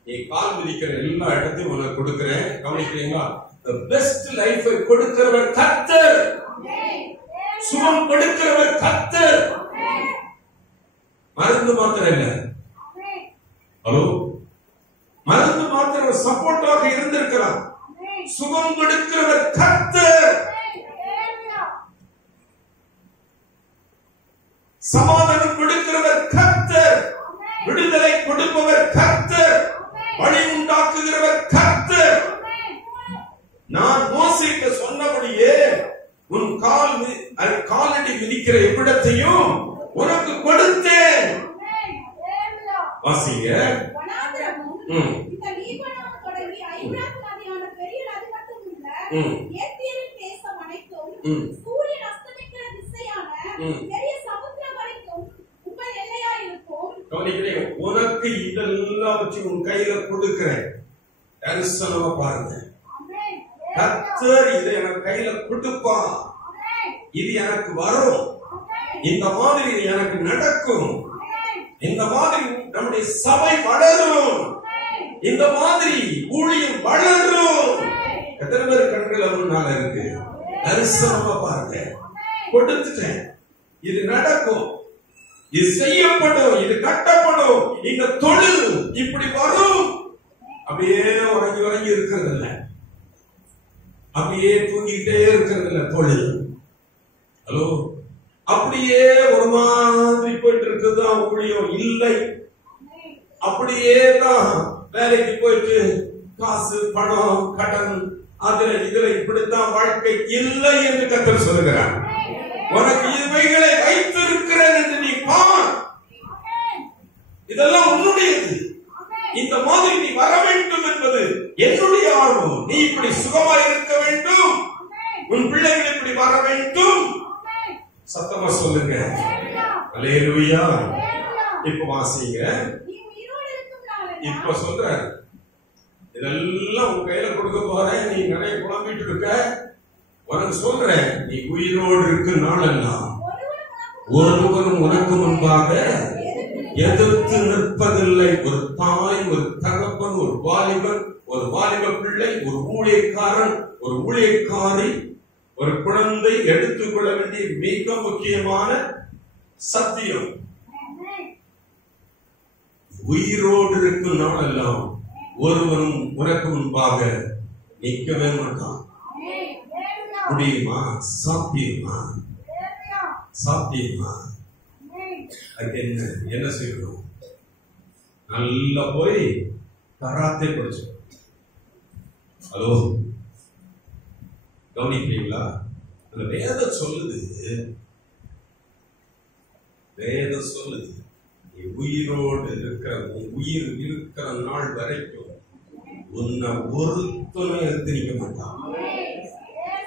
நீ கால் மிதிக்கிற எல்லா இடத்தையும் உனக்கு கொடுக்கிறேன். கவனிக்கிறீங்களா? the best life கொடுக்கிறவர் கர்த்தர். சுகம் கொடுக்கிறவர் கர்த்தர். மருந்து மாத்திரம் இல்ல. ஹலோ, மருந்து மாத்திரம் சப்போர்ட்டாக இருந்திருக்கலாம். சுகம் கொடுக்கிறவர் கர்த்தர். சமாதானம் கொடுக்கிறவர் கர்த்தர். விடுதலை கொடுப்பவர் கர்த்தர். வழி உண்டாக்குகிறவர் கர்த்தர். நான் மோசேக்கு சொன்னபடியே உன் காலடி மிதிக்கிற எவ்விடத்தையும் உனக்கு கொடுத்தேன். வாசிங்க. சூரியன் அஸ்தமிக்கிற திசையான பெரிய சமுத்திரம் வரைக்கும் உங்கள் எல்லையா இருக்கும். கவனிக்கிறேன். உனக்கு இதெல்லாம் வச்சு உன் கையில கொடுக்கிறேன். தரிசனமா பாருங்க. கர்த்தர் இதை எனக்கு கையில கொடுப்பான். இது எனக்கு வரும். இந்த மாதிரி எனக்கு நடக்கும். இந்த மாதிரி நம்முடைய சபை வளரும். இந்த மாதிரி ஊழியம் வளரும். எத்தனை பேர் கண்கள் அவனால இருக்கு? தரிசனமா பாருங்க. கொடுத்துட்டேன். இது நடக்கும். இது செய்யப்படும். இது கட்டப்படும். இந்த தொழில் இப்படி வரும். அப்படியே உறங்கி இருக்கிறது இல்ல. அப்படியே தூங்கிட்டே இருக்கிறது இல்ல தொழில். ஹலோ, அப்படியே ஒரு மாதிரி போயிட்டு இருக்குதான் ஊழியம் இல்லை. அப்படியே தான் வேலைக்கு போயிட்டு காசு, பணம், கடன், அதுல இதுல இப்படித்தான் வாழ்க்கை இல்லை என்று கர்த்தர் சொல்லுகிறார். உனக்கு இவைகளை வைத்திருக்கிறேன் என்று நீ பார். இதெல்லாம் உன்னுடையது. இந்த மாதிரி நீ வர வேண்டும் என்பது என்னுடைய ஆர்வம். நீ இப்படி சுகமாய் இருக்க வேண்டும். உன் பிள்ளைகள் இப்படி வர வேண்டும். சத்தமா சொல்லுங்க. அல்லேலூயா. இப்ப வாசிங்க. இப்ப சொல்ற இதெல்லாம் உன் கையில கொடுக்க போறேன். நீ நிறைய குழம்பிட்டு இருக்க. உனக்கு சொல்றேன், நீ உயிரோடு இருக்க நாளெல்லாம் ஒருவரும் உனக்கு முன்பாக எதிர்த்து நிற்பதில்லை. ஒரு தாய், ஒரு தகப்பன், ஒரு வாலிபன், ஒரு வாலிப பிள்ளை, ஒரு ஊழியக்காரன், ஒரு ஊழியக்காரி, ஒரு குழந்தை எடுத்துக்கொள்ள வேண்டிய மிக முக்கியமான சத்தியம். உயிரோடு இருக்கும் நாளெல்லாம் ஒருவரும் உனக்கு முன்பாக நிற்கவே மாட்டான். முடியுமா? சாத்தியமா? சாத்தியமா? அதுக்கு என்ன செய்யணும்? நல்லா போய் கராத்தே படிச்சு. ஹலோ, கவனிக்கிறீங்களா? அந்த வேதம் சொல்லுது, வேதம் சொல்லுது, நீ உயிரோடு இருக்கிற, உயிர் இருக்கிற நாள் வரைக்கும் உன்னை ஒருத்தனை எடுத்து நிற்க மாட்டான்.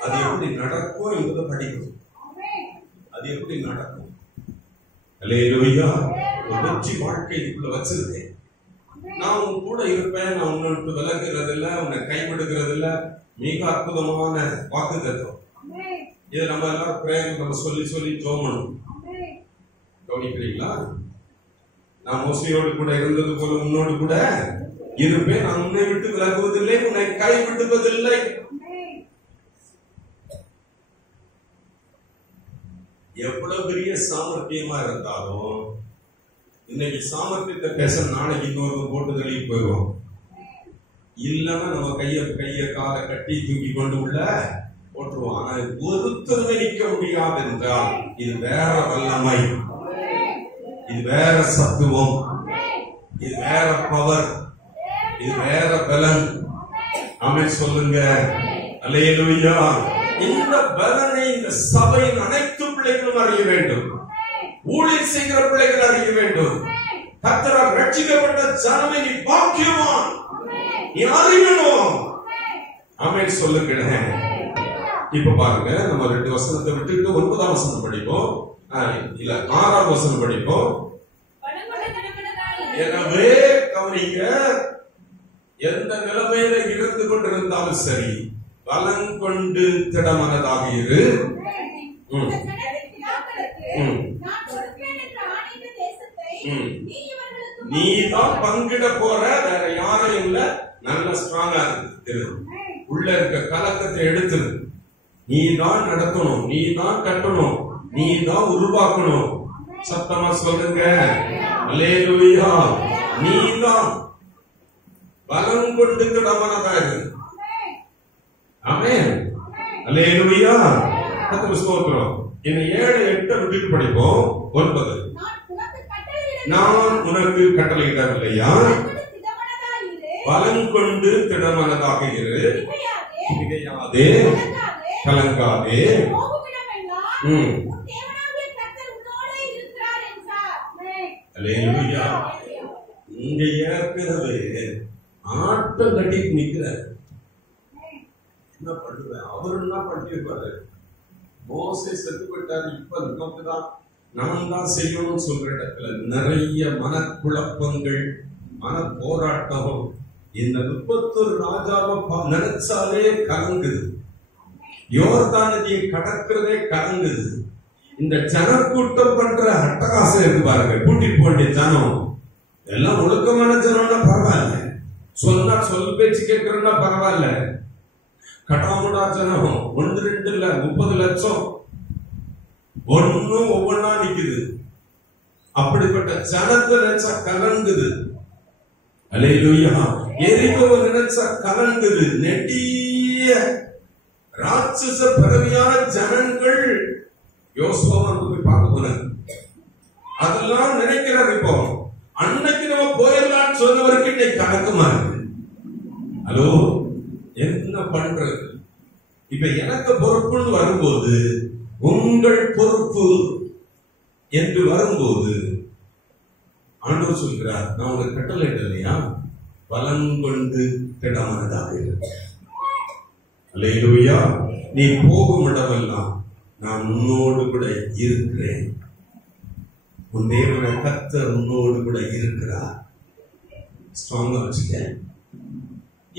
அது எப்படி நடக்கும் என்பதை படிக்கணும். அது எப்படி நடக்கும்? அல்லேலூயா. ஒரு வெற்றி வாழ்க்கை இதுக்குள்ள வச்சிருக்கேன். நான் உன் கூட இருப்பேன். நான் உன்னை விலகுறது இல்ல, உன்னை கைவிடுகிறது இல்ல. மிக அற்புதமான வாக்கு தத்துவம். இதை நம்ம எல்லாம் பிரேயர் நம்ம சொல்லி சொல்லி ஜோமணும். கவனிக்கிறீங்களா? நான் மோசையோடு கூட இருந்தது போல உன்னோடு கூட இருப்பேன், நான் உன்னை விட்டு விலகுவதில்லை, உன்னை கைவிடுவதில்லை. எவ்வளவு பெரிய சாமர்த்தியமா இருந்தாலும் இன்னைக்கு சாமர்த்தியத்தை பேச நாளைக்கு இன்னொரு போட்டு தள்ளி போயிடுவோம். இல்லன்னா நம்ம கைய காலை கட்டி தூக்கி கொண்டு உள்ள போட்டுருவோம். ஆனா ஒருத்தருமே நிற்க முடியாது என்றால் இது வேற வல்லமை, இது வேற சத்துவம், இது வேற பவர், இது வேற பலன். ஆமென் சொல்லுங்க. அல்லேலூயா. இந்த பலனை இந்த சபையின் அனைத்து பிள்ளைகளும் அறிய வேண்டும். ஊழியர் செய்கிற பிள்ளைகள் அறிய வேண்டும். கர்த்தரால் ரட்சிக்கப்பட்ட ஜனமே நீ பாக்கியவான், நீ அறியணும். ஆமென் சொல்லுங்க. இப்ப பாருங்க, நம்ம 2 வசனத்தை விட்டுட்டு 9ஆம் வசனம் படிப்போம், இல்ல 6ஆம் வசனம் படிப்போம். எனவே கவனிங்க, எந்த நிலைமையில இருந்து கொண்டிருந்தாலும் சரி, பலம் கொண்டு திடமனதாக இரு. நீ தான் பங்கிட போற, வேற யாரும் இல்ல. நல்ல ஸ்ட்ராங்கா இருக்கு, உள்ள இருக்க கலக்கத்தை எடுத்துரு. நீ தான் நடத்தணும், நீ தான் கட்டணும், நீ தான் உருவாக்கணும். சத்தமா சொல்லுங்க. அல்லேலூயா. நீ தான் பலம் கொண்டு திடமனதாக இரு. ஆமென். அல்லேலூயா. கர்த்தருக்கு ஸ்தோத்திரம். இந்த 7, 8 விட்டு படிப்போம். 9. நான் உனக்கு கட்டளையிடவில்லையா? பலம் கொண்டு திடமனதாக இரு, திகையாதே, கலங்காதே. அல்லேலூயா. இங்க ஏற்கனவே ஆட்டம் கட்டிட்டு நிக்கிறார். என்ன பண்ணுவேன்? அவரு என்ன பண்ணிருப்பாரு? மோசே செத்து போயிட்டாரு, இப்ப நமக்குதான் நான் தான் செய்யணும்னு சொல்ற இடத்துல நிறைய மனக்குழப்பங்கள், மன போராட்டம். இந்த 31 ராஜாவை நினைச்சாலே கலங்குது. யோர்தான் நதியை கடக்கிறதே கலங்குது. இந்த ஜனக்கூட்டம் பண்ற அட்டகாசம் இருக்கு பாருங்க. கூட்டிட்டு போண்டிய ஜனம் எல்லாம் ஒழுக்கமான ஜனம்னா பரவாயில்ல, சொன்னா சொல் பேச்சு கேட்கறா பரவாயில்ல. கட்டாமுடா ஜனம் 1, 2 இல்ல 30 லட்சம் ஒன்னும் ஒவ்வொன்னா நிக்குது. அப்படிப்பட்ட ஜனத்தை நினைச்சா கலங்குது. அல்லேலூயா. எரிகோவை நினைச்சா கலங்குது. நெடிய ராட்சச பிறவியான ஜனங்கள் யோசுவா போய் பார்க்க போனார். அதெல்லாம் நினைக்கிறார். இப்போ அன்னைக்கு நம்ம போயிடலான்னு சொன்னவருக்கு இன்னைக்கு கணக்குமா இருக்கு. ஹலோ, என்ன பண்றது? இப்ப எனக்கு பொறுப்புன்னு வரும்போது, உங்கள் பொறுப்பு என்று வரும்போது ஆண்டவர் சொல்கிறார், நான் உனக்கு கட்டளை இல்லையா? பலம் கொண்டு திடமனதாக இரு. அல்லேலூயா. நீ போகும் இடமெல்லாம் நான் உன்னோடு கூட இருக்கிறேன். உன் தேவனுடைய கர்த்தர் உன்னோடு கூட இருக்கிறார். ஸ்ட்ராங்கா வச்சுக்க.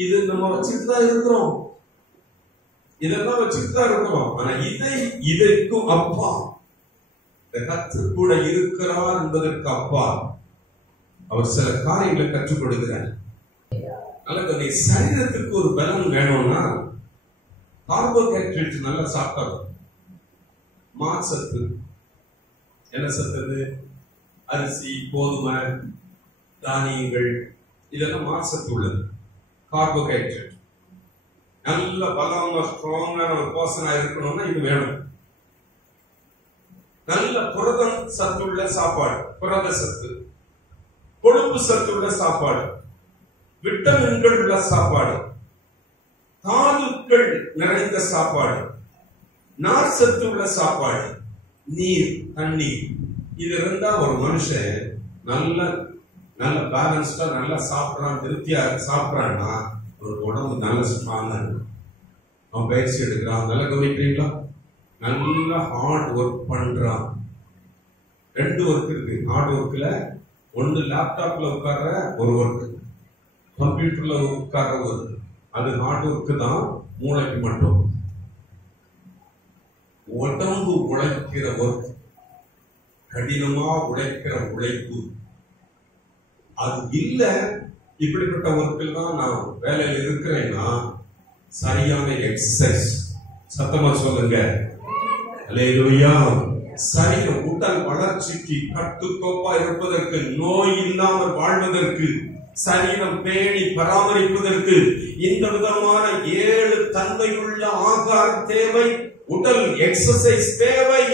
இது நம்ம வச்சுட்டு தான் இருக்கிறோம், இதெல்லாம் வச்சுட்டு தான் இருக்கிறோம். ஆனா இதற்கும் அப்பா, இந்த கர்த்தர் கூட இருக்கிறார் என்பதற்கு அப்பா அவர் சில காரியங்களை கற்றுக் கொடுக்கிறார். அல்லது சரீரத்துக்கு ஒரு பலம் வேணும்னா கார்போஹைட்ரேட் நல்லா சாப்பிட்டோம். மாசத்து என்ன சத்து? அரிசி, கோதுமை, தானியங்கள், இதெல்லாம் மாசத்து உள்ளது. கார்போஹைட்ரேட் நல்ல பலமா ஸ்ட்ராங்கான ஒரு பர்சனா இருக்கணும்னா இது வேணும். நல்ல புரதம் சத்துள்ள சாப்பாடு, புரத சத்து, கொழுப்பு சத்துள்ள சாப்பாடு, விட்டமின்கள் உள்ள சாப்பாடு, தாதுக்கள் நிறைந்த சாப்பாடு, நார் சத்து உள்ள சாப்பாடு, நீர், தண்ணீர், இது இருந்தா ஒரு மனுஷன் நல்ல நல்ல பேலன்ஸ்டா நல்லா சாப்பிடறான், திருப்தியா சாப்பிடறான்னா ஒரு உடம்பு நல்ல ஸ்ட்ராங்கா இருக்கும். அவன் பயிற்சி எடுக்கிறான், நல்லா கவனிக்கிறீங்களா? நல்ல ஹார்ட் ஒர்க் பண்றான். 2 ஒர்க் இருக்கு ஹார்ட் ஒர்க்ல. ஒன்று லேப்டாப்ல உட்கார்ற ஒரு ஒர்க், கம்ப்யூட்டர்ல உட்கார்ற ஒர்க். அது ஹார்ட் ஒர்க் தான், மூளைக்கு மட்டும். உடம்பு உழைக்கிற ஒர்க், கடினமா உழைக்கிற உழைப்பு, அது இல்ல இப்படிப்பட்ட ஒர்க்கில் தான் நான் வேலையில் இருக்கிறேன்னா சரியான எக்ஸசைஸ். சத்தமா சொல்லுங்க அல்லேலூயா. சரீரம் உடல் வளர்ச்சிக்கு கட்டுக்கோப்பா இருப்பதற்கு, நோய் இல்லாமல் வாழ்வதற்கு, சரீரம் பேணி பராமரிப்பதற்கு இந்த விதமான 7 தன்மையுள்ள ஆகாரம் தேவை. உடல் எக்ஸசைஸ் தேவை.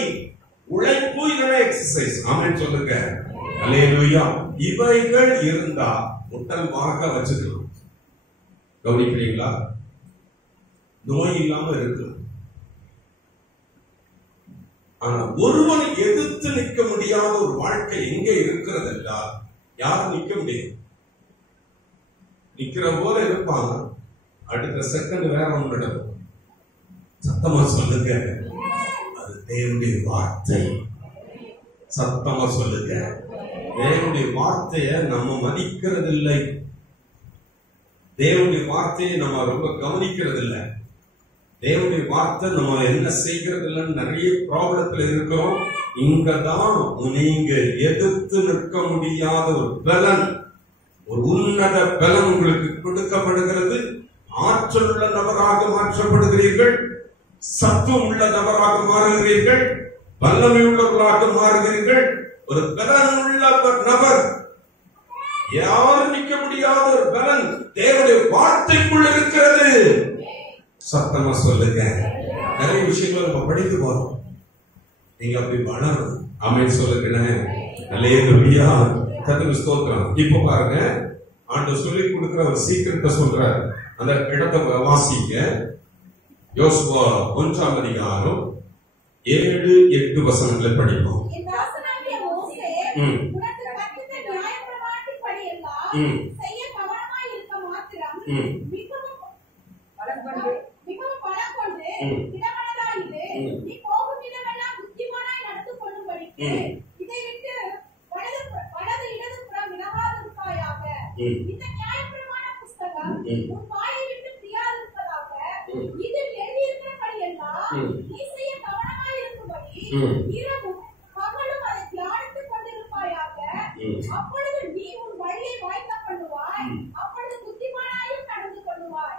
உழைப்பு இல்லைன்னா எக்ஸசைஸ். ஆமென் சொல்லுங்க அல்லேலூயா. இவைகள் இருந்தா உடல் வாக வச்சுக்கலாம். கவனிக்கிறீங்களா? நோய் இல்லாம இருக்கலாம். ஆனா ஒருவனை எதிர்த்து நிற்க முடியாத ஒரு வாழ்க்கை எங்க இருக்கிறது என்றால் யாரும் நிற்க முடியாது. நிக்கிற போல இருப்பாங்க, அடுத்த செகண்ட் வேற ஒன்று நடக்கும். சத்தமா சொல்லுங்க, அது தேவனுடைய வார்த்தை. சத்தமா சொல்லுங்க, தேவனுடைய வார்த்தைய நம்ம மதிக்கிறது இல்லை. தேவனுடைய வார்த்தையை நம்ம ரொம்ப கவனிக்கிறது இல்லை. தேவனுடைய வார்த்தை நம்ம என்ன செய்கிறது இல்லைன்னு நிறைய ப்ராப்ளத்துல இருக்கிறோம். இங்கதான் நீங்க எதிர்த்து நிற்க முடியாத ஒரு பலன், ஒரு உன்னத பலன் உங்களுக்கு கொடுக்கப்படுகிறது. ஆற்றல் உள்ள நபராக மாற்றப்படுகிறீர்கள், சத்துவம் உள்ள நபராக மாறுகிறீர்கள், வல்லமை உள்ளவர்களாக மாறுகிறீர்கள். ஒரு பலன் உள்ள நபர், யாரும் நிற்க முடியாத ஒரு பலன் தேவனுடைய வார்த்தைக்குள் இருக்கிறது. சத்தமா சொல்லுங்க. நிறைய விஷயங்களை நம்ம படித்து போறோம். நீங்க அப்படி வளரணும். ஆமென் சொல்லுங்க அல்லேலூயா. கர்த்தருக்கு ஸ்தோத்திரம். இப்ப பாருங்க, ஆண்டவர் சொல்லி கொடுக்கிற ஒரு சீக்கிரத்தை சொல்றார். அந்த இடத்தை வாசிங்க. யோசுவா 1ஆம் அதிகாரம் 7-8 வசனங்களை படிப்போம்.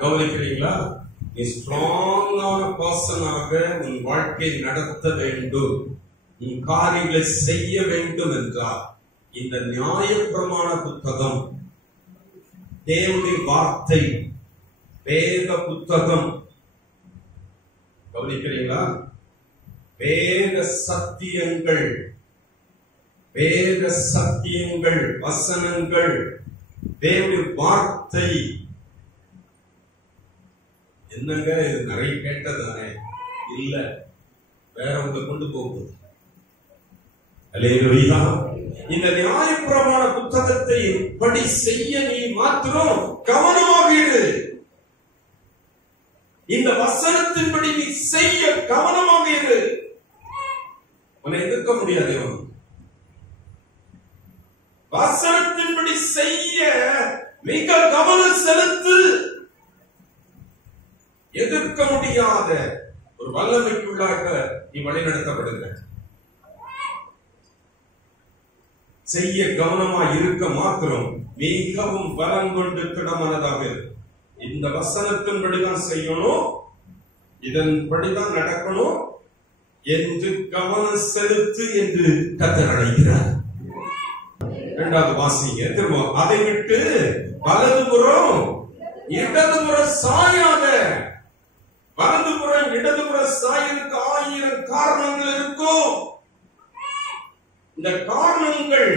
கவனிக்கிறீங்களா? நீ ஸ்ட்ராங்கான பர்சனாக உன் வாழ்க்கை நடத்த வேண்டும், உன் காரியங்களை செய்ய வேண்டும் என்றால் இந்த நியாயப்பிரமாண புத்தகம், தேவனுடைய வார்த்தை, வேத புத்தகம், கவனிக்கிறீங்களா? வேத சத்தியங்கள், வேத சத்தியங்கள், வசனங்கள், தேவனுடைய வார்த்தை. என்னங்க இது நிறைய கேட்டதானே? இல்ல, வேற ஒன்று கொண்டு போகுது. அல்லேலூயா. இந்த நியாயப்பிரமாண புத்தகத்தை படி செய்ய நீ மாத்திரம் கவனமாக இரு. இந்த வசனத்தின்படி நீ செய்ய கவனமாக இரு. உன்னை எதிர்க்க முடியாது. வசனத்தின்படி செய்ய மிக கவனம் செலுத்து. எதிர்க்க முடியாத ஒரு வல்லமைக்குள்ளாக நீ வழிநடத்தப்படுகிற. செய்ய கவனமா இருக்க மாத்திரம் மிகவும் பலம் கொண்டு திடமானதாக இருக்கு. இந்த வசனத்தின்படிதான் செய்யணும், இதன்படிதான் நடக்கணும் என்று கவனம் செலுத்து என்று கர்த்தர் அழைக்கிறார். 2வது வாசிங்க திரும்ப. அதை விட்டு வலதுபுறம் இடதுபுறம் சாயாத. வலதுபுறம் இடதுபுறம் சாயலுக்கு 1000 காரணங்கள் இருக்கும். இந்த காரணங்கள்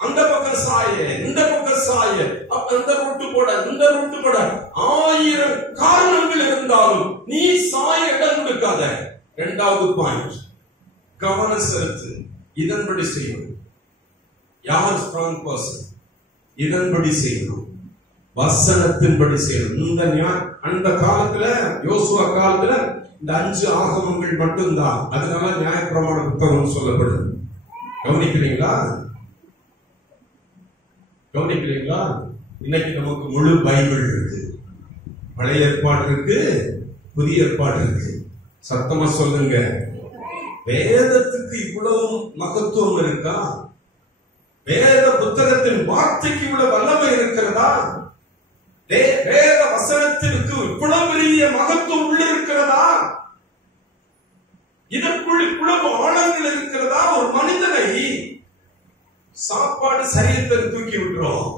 அந்த பக்கம் சாய, இந்த பக்கம் சாய, அந்த ரூட்டு போட, இந்த ரூட்டு போட, 1000 காரணங்கள் இருந்தாலும் நீ சாய இடம் கொடுக்காத. 2வது பாயிண்ட், கவனம் செலுத்து. இதன்படி செய்யணும். யார் ஸ்ட்ராங் பர்சன்? இதன்படி செய்யணும், வசனத்தின்படி செய்யணும். அந்த காலத்துல, யோசுவா காலத்துல இந்த 5 ஆகமங்கள் மட்டும்தான். அதனால நியாயப்பிரமாண புத்தகம் சொல்லப்படுது. கவனிக்கிறீங்களா? கவனிக்கிறீங்களா? இன்னைக்கு நமக்கு முழு பைபிள் இருக்கு. பழைய ஏற்பாடு இருக்கு, புதிய ஏற்பாடு இருக்கு. சத்தமா சொல்லுங்க. வேதத்துக்கு இவ்வளவு மகத்துவம் இருக்கா? வேத புத்தகத்தின் வார்த்தைக்கு இவ்வளவு வல்லமை இருக்கிறதா? வேத வசனத்திற்கு இவ்வளவு பெரிய மகத்துவம் உள்ள இருக்கிறதா? இதற்குள் இவ்வளவு ஆழங்கள் இருக்கிறதா? ஒரு மனிதனை சாப்பாடு சரீரத்தை தூக்கி விட்டுறோம்.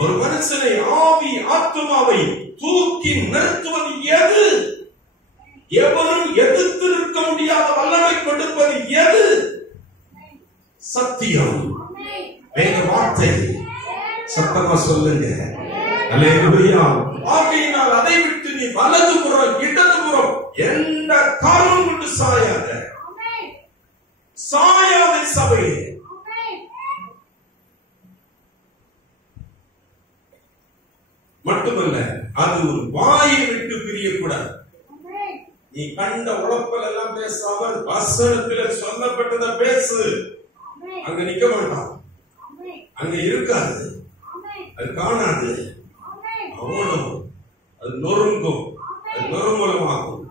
ஒரு மனுஷனை ஆவி ஆத்மாவை தூக்கி நிறுத்துவது எது? எவரும் எதிர்த்து நிற்க முடியாத வல்லமை கொடுப்பது எது? சத்தியம், வேத வார்த்தை. சத்தமா சொல்லுங்க. அல்லேலூயா. ஆகையினால் அதை விட்டு நீ வலதுபுறம் இடதுபுறம் எந்த காலம் கொண்டு சாயாத சபையே. மட்டுமல்ல, அது ஒரு வாயை விட்டு பிரியக்கூடாது. நீ கண்ட உழப்பல் எல்லாம் பேசாமல் வசனத்தில் சொல்லப்பட்டத பேசு. அங்க நிக்க மாட்டான், அங்க இருக்காது, அது காணாது, ஓடும், அது நொறுங்கும், அது நொறுமலமாகும்,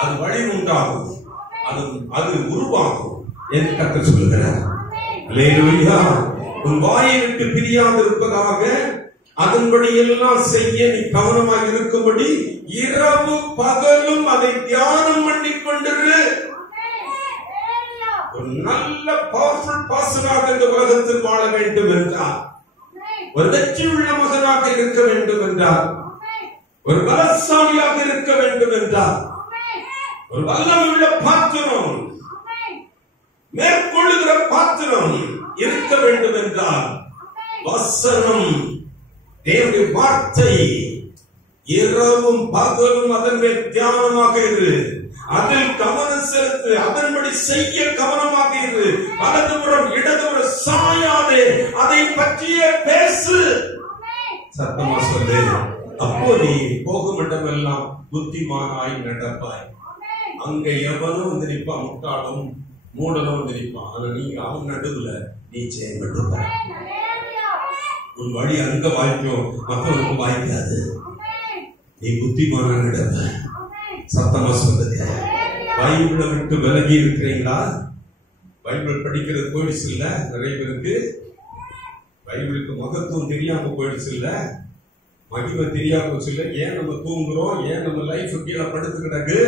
அது வழி உண்டாகும், அது உருவாகும் என்று கர்த்தர் சொல்லுகிறார். அல்லேலூயா. உன் வாயை விட்டு பிரியாது இருப்பதாக அதன்படி எல்லாம் செய்ய நீ கவனமாக இருக்கும்படி இரவு பகலும் அதை தியானம் பண்ணி கொண்டிரு. ஒரு நல்ல பவர்ஃபுல் பர்சனாக இந்த உலகத்தில் வாழ வேண்டும் என்றார், ஒரு வெற்றி உள்ள மகனாக இருக்க வேண்டும் என்றார், ஒரு பலசாலியாக இருக்க வேண்டும் என்றார், ஒரு வல்லமையுள்ள பாத்திரம், மேற்கொள்ளுகிற பாத்திரம் இருக்க வேண்டும் என்றார். வசனம், தேவனுடைய வார்த்தை இரவும் பகலும் அதன் மேல் தியானமாக இரு. அதில் கவனம் செலுத்து, அதன்படி செய்ய கவனமாக இரு. வலதுபுறம் இடதுபுறம் சாயாதே, அதை பற்றியே பேசு. சத்தமா சொல்லு. அப்போ நீ போகும் இடமெல்லாம் புத்திமானாய் நடப்பாய். அங்க எவனும் வந்து நிற்பான், முட்டாளும் மூடனும் வந்து நிற்பான். ஆனா நீங்க அவன் நடுவுல நீ செயல்பட்டுப்பாய். உன் வழி அங்க வாய்க்கும், மற்றவனுக்கு வாய்க்காது. நீ புத்திமான நடப்பாய். சத்தமா சொல்லுங்க. பைபிளை விட்டு விலகி இருக்கிறீங்களா? பைபிள் படிக்கிறது போயிடுச்சு இல்ல? நிறைய பேருக்கு பைபிளுக்கு மகத்துவம் தெரியாம போயிடுச்சு இல்ல, மகிமை தெரியாம போச்சு இல்ல. ஏன் நம்ம தூங்குறோம்? ஏன் நம்ம லைஃப் கீழே படுத்து கிடக்கு?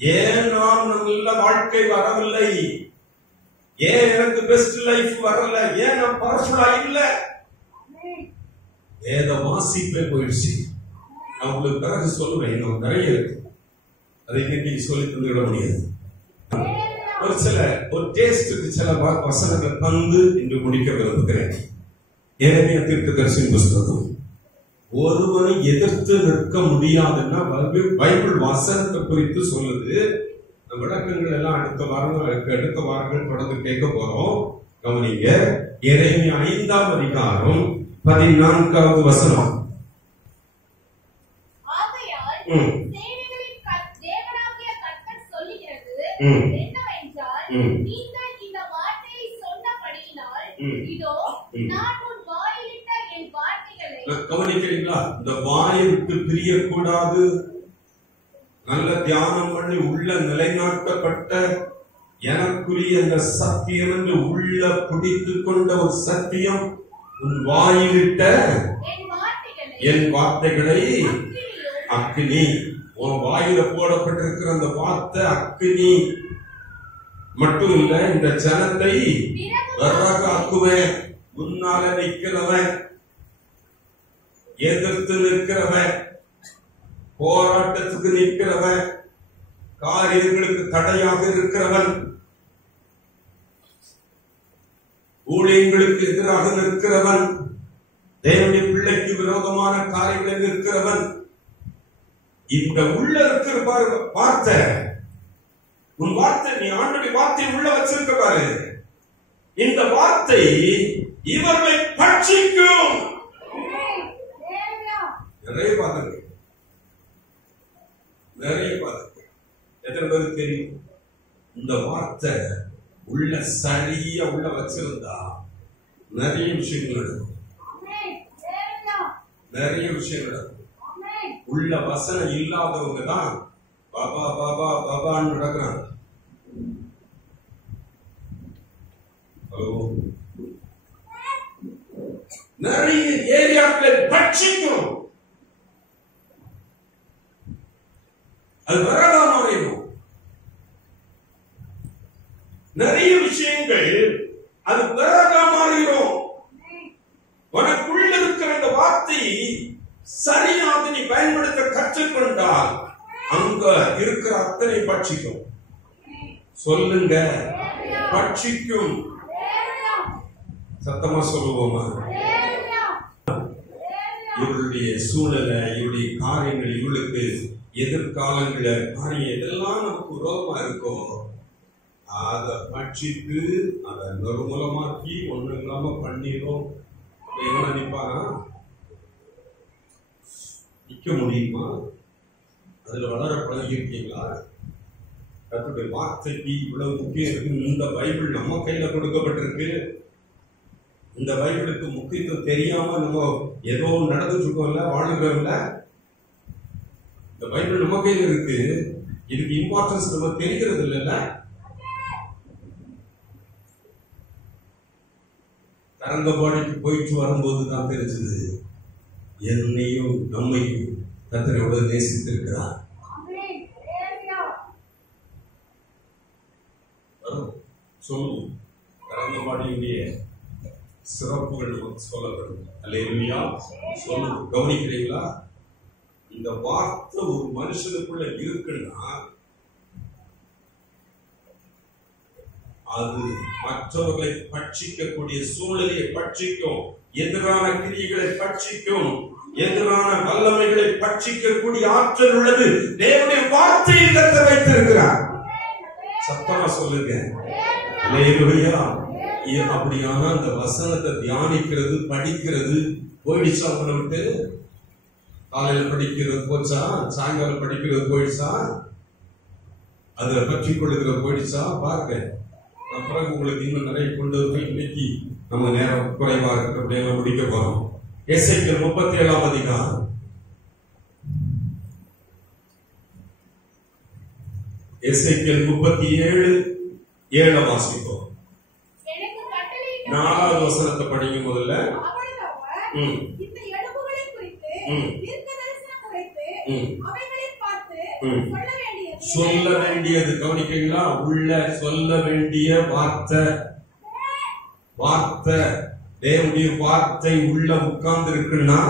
ஏன் நாம் நல்ல வாழ்க்கை வரவில்லை? ஏன் எனக்கு பெஸ்ட் லைஃப் வரல? ஏன் நான் பவர்ஃபுல்லா இல்ல? வேத வாசிப்பே போயிடுச்சு. நான் உங்களுக்கு பிறகு சொல்லுவேன், இன்னும் நிறைய இருக்கு, அதை நீங்க சொல்லி தந்துவிட முடியாது. ஒரு டேஸ்டுக்கு சில வசனங்களை தந்து இன்று முடிக்க விரும்புகிறேன். எரேமியா தீர்க்கதரிசியின் புத்தகம். ஒருவரும் எதிர்த்து நிற்க முடியாதுன்னா பைபிள் வசனத்தை குறித்து சொல்லுது. விளக்கங்கள் எல்லாம் அடுத்த வாரங்கள் தொடர்ந்து கேட்க போறோம். கவனிங்க. எரேமியா 5ஆம் அதிகாரம் 14வது வசனம். கவனிக்கிறீங்களா? இந்த வாயை விட்டு பிரியக்கூடாது. நல்ல தியானம் பண்ணி உள்ள நிலைநாட்டப்பட்ட எனக்குரிய அந்த சத்தியம் என்று உள்ள பிடித்துக் கொண்ட ஒரு சத்தியம். உன் வாயிலிட்ட என் வார்த்தைகளை அக்கினி. உன் வாயில போடப்பட்டிருக்கிற அந்த வார்த்தை அக்கினி மட்டும் இல்ல, இந்த ஜனத்தை விறகாக்குவேன். முன்னால நிற்கிறவன், எதிர்த்து நிற்கிறவன், போராட்டத்துக்கு நிற்கிறவன், காரியங்களுக்கு தடையாக இருக்கிறவன், ஊழியர்களுக்கு எதிராக நிற்கிறவன், தேவனுடைய பிள்ளைக்கு விரோதமான காரியங்கள் நிற்கிறவன், இந்த உள்ள இருக்கிற வார்த்தை, உன் வார்த்தை, நீ ஆண்டுடைய வார்த்தையை உள்ள வச்சிருக்க பாரு. இந்த வார்த்தை இவர்களை பட்சிக்கும். நிறைய பார்த்து எத்தனை பேருக்கு தெரியும்? இந்த வார்த்தை உள்ள சரியா உள்ள வச்சிருந்தா நிறைய விஷயங்கள் நடக்கும். நிறைய விஷயங்கள் நடக்கும். உள்ள வசனம் இல்லாதவங்க தான் பாபா பாபா பாபான்னு நடக்கிறாங்க. நிறைய ஏரியாக்களை பட்சிக்கும். அது வரதா மாறிடும். நிறைய விஷயங்கள் அது வரதா மாறிடும். உனக்குள்ள இருக்கிற அந்த வார்த்தை சரியாக நீ பயன்படுத்த கற்றுக்கொண்டால் அங்க இருக்கிற அத்தனை பட்சிக்கும். சொல்லுங்க, பட்சிக்கும். சத்தமா சொல்லுவோமா? இவருடைய சூழலை, இவருடைய காரியங்கள், இவளுக்கு எதிர்காலங்கள காரியம் எதெல்லாம் நமக்கு விரோதமா இருக்கோ அதை பட்சித்து அதை நிர்மூலமாக்கி ஒண்ணு இல்லாம பண்ணிடும். எவ்வளவு நிப்பாரா? நிக்க முடியுமா? அதுல வளர பழகிருக்கீங்களா? கர்த்தருடைய வார்த்தைக்கு இவ்வளவு முக்கியம் இருக்கு. இந்த பைபிள் நம்ம கையில கொடுக்கப்பட்டிருக்கு. இந்த பைபிளுக்கு முக்கியத்துவம் தெரியாம நம்ம ஏதோ நடந்துட்டு இருக்கோம்ல, வாழுகிறோம்ல. இந்த பைபிள் நம்ம கையில இருக்கு. இதுக்கு இம்பார்ட்டன்ஸ் நம்ம தெரிகிறது இல்லைல்ல. தரங்கம்பாடிக்கு போயிட்டு வரும்போது தான் தெரிஞ்சது என்னையும் நம்மையும் கர்த்தர் எவ்வளவு நேசித்திருக்கிறார். சொல்லுவோம், தரங்கம்பாடியுடைய சிறப்புகள் நமக்கு சொல்லப்படும். அல்லேலூயா. சொல்லுவோம். கவனிக்கிறீங்களா? இந்த வார்த்தை ஒரு மனுஷனுக்குள்ள இருக்குன்னா அது மற்றவர்களை பட்சிக்கக்கூடிய சூழலை பட்சிக்கும், எதிரான கிரியைகளை பட்சிக்கும், எதிரான வல்லமைகளை பட்சிக்கக்கூடிய ஆற்றல் உள்ளது தேவனுடைய வார்த்தையை கர்த்தர் வைத்திருக்கிறார். சத்தமா சொல்லுங்க. அல்லேலூயா. அப்படியான அந்த வசனத்தை தியானிக்கிறது, படிக்கிறது போயிடுச்சா? அவங்களை விட்டு காலையில படிக்கிறது போச்சா? சாயங்காலம் படிக்கிறது போயிடுச்சா? அதை பற்றி கொள்ளுகிறது போயிடுச்சா? பாருங்க. அப்புறம் உங்களுக்கு இன்னும் நிறைய கொண்டு வந்து இன்னைக்கு நம்ம நேரம் குறைவா இருக்கிற முடிக்க போறோம். எசேக்கியேல் 37ஆம் அதிகாரம். எசேக்கியேல் 37:7 வாசிப்போம். 4வது வசனத்தை படிக்கும் முதல்ல. சொல்ல வேண்டியது கவனிக்கிறீங்களா? உள்ள சொல்ல வேண்டிய வார்த்தை, வார்த்தை தேவனுடைய வார்த்தை உள்ள உட்கார்ந்து இருக்குன்னா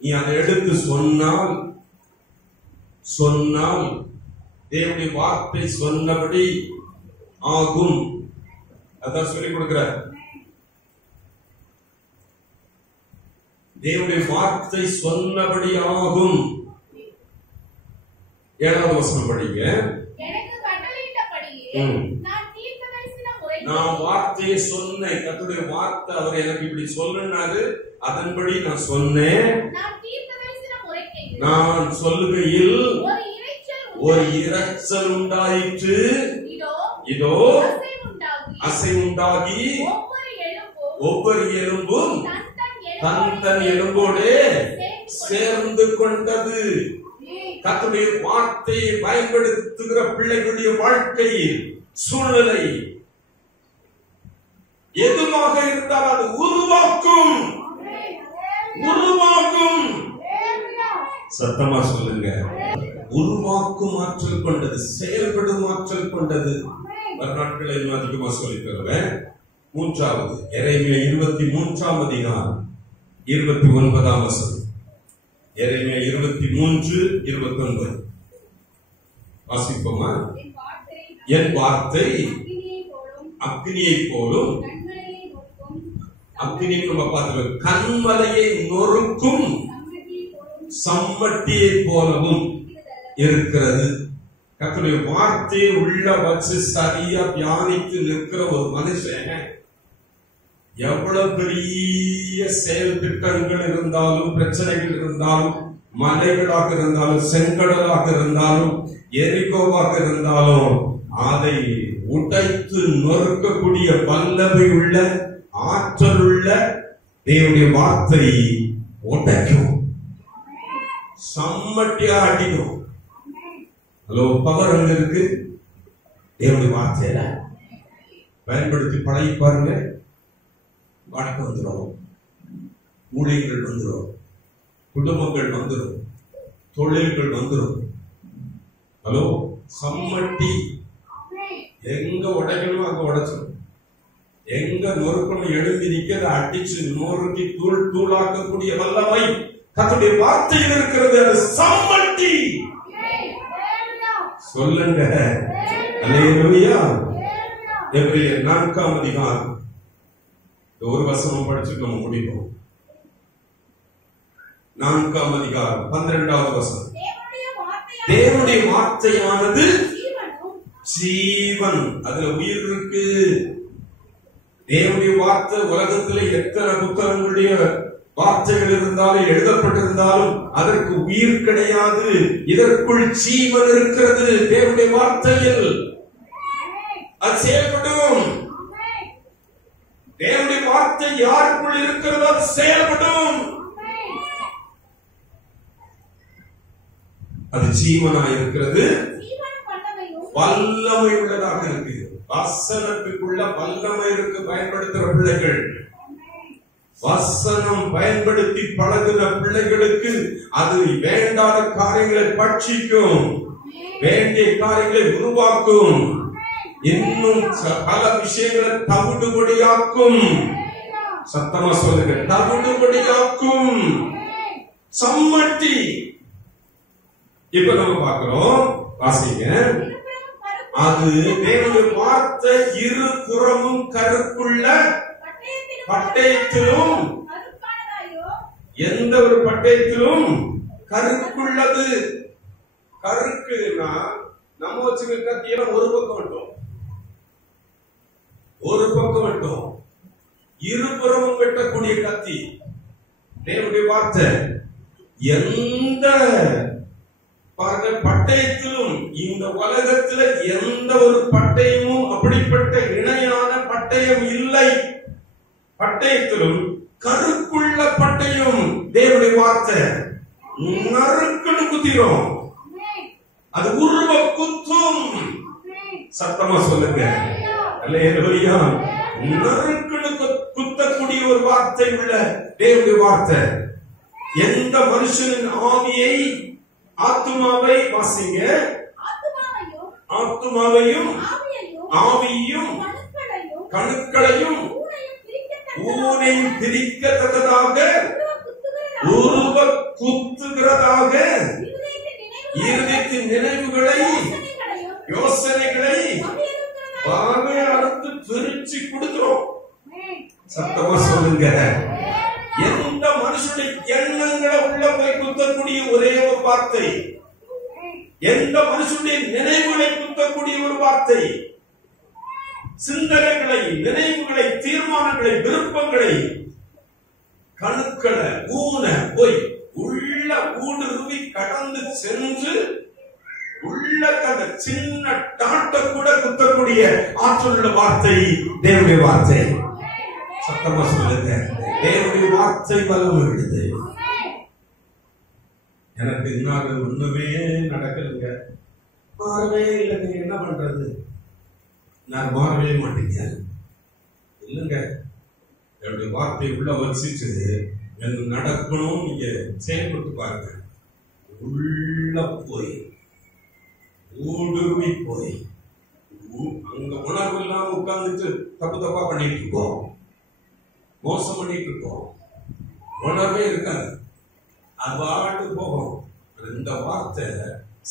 நீ அதை எடுத்து சொன்னால் தேவனுடைய வார்த்தை சொன்னபடி ஆகும். அதான் சொல்லிக் கொடுக்கிற. தேவனுடைய வார்த்தை சொன்னபடி ஆகும். 7வது வசனம் படிங்க. நான் வார்த்தையை சொன்னேன். கர்த்தருடைய வார்த்தை அவர் எனக்கு இப்படி சொல்லுனாரு, அதன்படி நான் சொன்னேன். நான் சொல்லுகையில் ஒரு இரைச்சல் உண்டாயிற்று. இதோ அசை உண்டாகி ஒவ்வொரு எலும்பும் தன் எலும்போடு சேர்ந்து கொண்டது. கர்த்தருடைய வார்த்தையை பயன்படுத்துகிற பிள்ளைகளுடைய வாழ்க்கையில் சூழ்நிலை எதுவாக இருந்தால் அது உருவாக்கும். சத்தமா சொல்லுங்க. உருவாக்கும் ஆற்றல் கொண்டது, செயல்படும் ஆற்றல் கொண்டது. நாட்களை இன்னும் அதிகமா சொல்லித் தருவேன். 3வது எரேமியா 23ஆம் அதிகாரம் 29ஆம் வசனம். எரேமியா 23:29 வாசிப்போமா? என் வார்த்தை அக்னியை போலும், அக்னி நம்ம பார்த்து கண்மலையை நொறுக்கும் சம்மட்டியை போலவும் இருக்கிறது. கர்த்தருடைய வார்த்தையை உள்ள வச்சு சரியா தியானித்து நிற்கிற ஒரு மனுஷன் எவ்வளவு பெரிய செயல் திட்டங்கள் இருந்தாலும், பிரச்சனைகள் இருந்தாலும், மலைகளாக இருந்தாலும், செங்கடலாக இருந்தாலும், எரிகோவாக இருந்தாலும் அதை உடைத்து நொறுக்கக்கூடிய வல்லமை உள்ள ஆற்றல் உள்ள தேவனுடைய வார்த்தை உடைக்கும், சம்மட்டியா அடிக்கும். ஹலோ, பவர் அங்க இருக்கு. தேவனுடைய வார்த்தையில பயன்படுத்தி பழகி பாருங்க, வாழ்க்கை வந்துடும். ஊழியர்கள் வந்துடும், குடும்பங்கள் வந்துடும், தொழில்கள் வந்துடும். ஹலோ, சம்மட்டி எங்க உடைக்கணும் அங்க உடைச்சிடும், எங்க நொறுக்கணும் எழுதி நிற்கிறத அடிச்சு நொறுக்கி தூள் தூளாக்கக்கூடிய வல்லமை கர்த்தருடைய வார்த்தையில் இருக்கிறது. அது சம்மட்டி. சொல்லுங்க அல்லேலூயா. எபிரேயர் 4ஆம் அதிகாரம் ஒரு வசனம் படிச்சுட்டு நம்ம முடிப்போம். 4ஆம் அதிகாரம் 12வது வசனம். தேவனுடைய வார்த்தையானது ஜீவன், அதுல உயிர் இருக்கு. தேவனுடைய வார்த்தை உலகத்திலே எத்தனை புத்தகங்களுடைய வார்த்தைகள் இருந்தாலும் எழுதப்பட்டிருந்தாலும் அதற்கு உயிர் கிடையாது. இதற்குள் ஜீவன் இருக்கிறது. தேவனுடைய வார்த்தையில் அது செயல்படும். தேவனுடைய வார்த்தை யாருக்குள் இருக்கிறதோ அது செயல்படும். அது ஜீவனாய் இருக்கிறது, வல்லமை உள்ளதாக இருக்கு. வசனத்துக்குள்ள வல்லமை இருக்கு. பயன்படுத்துற பிள்ளைகள், வசனம் பயன்படுத்தி பழகுற பிள்ளைகளுக்கு அது வேண்டாத காரியங்களை பட்சிக்கும், வேண்டிய காரியங்களை உருவாக்கும், இன்னும் பல விஷயங்களை தவிடுபடியாக்கும். சத்தமா சொல்லுங்க, தவிடுபடியாக்கும். சம்மட்டி. இப்ப நம்ம பார்க்கிறோம், வாசிங்க. அது தேவனுடைய வார்த்தை இருபுறமும் கருக்குள்ள பட்டயத்திலும், எந்த ஒரு பட்டயத்திலும் கருக்குள்ளது. கருக்குன்னா நம்ம வச்சுக்க கத்தியெல்லாம் ஒரு பக்கம் விட்டோம், ஒரு பக்கம் விட்டோம். இருபுறமும் வெட்டக்கூடிய கத்தி தேவனுடைய வார்த்தை. எந்த பட்டயத்திலும், இந்த உலகத்தில் எந்த ஒரு பட்டயமும் அப்படிப்பட்ட இணையான பட்டயம் இல்லை. பட்டயத்திலும் கருக்குள்ள பட்டயம் தேவனுடைய வார்த்தை. நறுக்குன்னு குத்திரும், அது உருவ குத்தும். சத்தமா சொல்லுங்க அல்லேலூயா. நறுக்குன்னு குத்தக்கூடிய ஒரு வார்த்தை உள்ள தேவனுடைய வார்த்தை. எந்த மனுஷனின் ஆவியை, ஆத்துமாவை வாசிங்க, ஆத்துமாவையும் ஆவியையும் கணுக்களையும் ஊனையும் பிரிக்கத்தக்கதாக உருவ குத்துகிறதாக இருதயத்தின் நினைவுகளை யோசனைகளை அறுத்து பிரிச்சு கொடுக்கிறோம். சத்தமா சொல்லுங்க. எந்த மனுஷனுடைய எண்ணங்களை உள்ள போய் குத்தக்கூடிய ஒரே ஒரு வார்த்தை, எந்த மனுஷனுடைய நினைவுகளை குத்தக்கூடிய ஒரு வார்த்தை, சிந்தனைகளை, நினைவுகளை, தீர்மானங்களை, விருப்பங்களை, கணுக்களை ஊன போய் உள்ள ஊடுருவி கடந்து சென்று உள்ள அந்த சின்ன டாட்ட கூட குத்தக்கூடிய ஆற்றலுள்ள வார்த்தை தேவனுடைய வார்த்தை. சத்தமா சொல்லுங்க, தேவனுடைய வார்த்தை வல்லமை உள்ளது. எனக்கு இன்னொரு ஒண்ணுமே நடக்கலுங்க, மாறவே இல்லைங்க, என்ன பண்றது, நான் மாறவே மாட்டீங்க. இல்லைங்க, என்னுடைய வார்த்தை உள்ள வச்சுட்டு எனக்கு நடக்கணும், நீங்க செயல்பட்டு பாருங்க. உள்ள போய் ஊடுருவி போய் அங்க உணர்வு இல்லாம உட்கார்ந்துட்டு தப்பு தப்பா பண்ணிட்டு இருக்கோம், மோசம் பண்ணிட்டு இருக்கோம், உணர்வே இருக்காது, அது பாட்டு போகும். இந்த வார்த்தை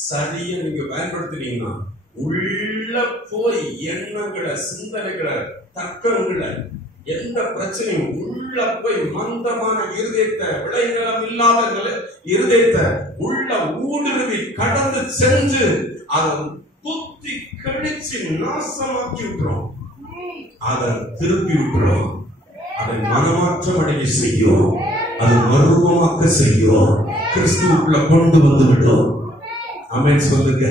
சரியா நீங்க பயன்படுத்துறீங்கன்னா உள்ள போய் எண்ணங்களை, சிந்தனைகளை, தர்க்கங்களை, எந்த பிரச்சனையும் உள்ள போய் மந்தமான இருதயத்தை, விளைநிலம் இல்லாத இருதயத்தை உள்ள ஊடுருவி கடந்து சென்று அதை குத்தி கழிச்சு நாசமாக்கி விட்டுரும், அதை திருப்பி விட்டுரும், அதை மனமாற்றம் அடைய செய்யும், அது மருவமாக்க செய்யும், கிறிஸ்துவுக்குள்ள கொண்டு வந்து விடும். ஆமென் சொல்லுங்க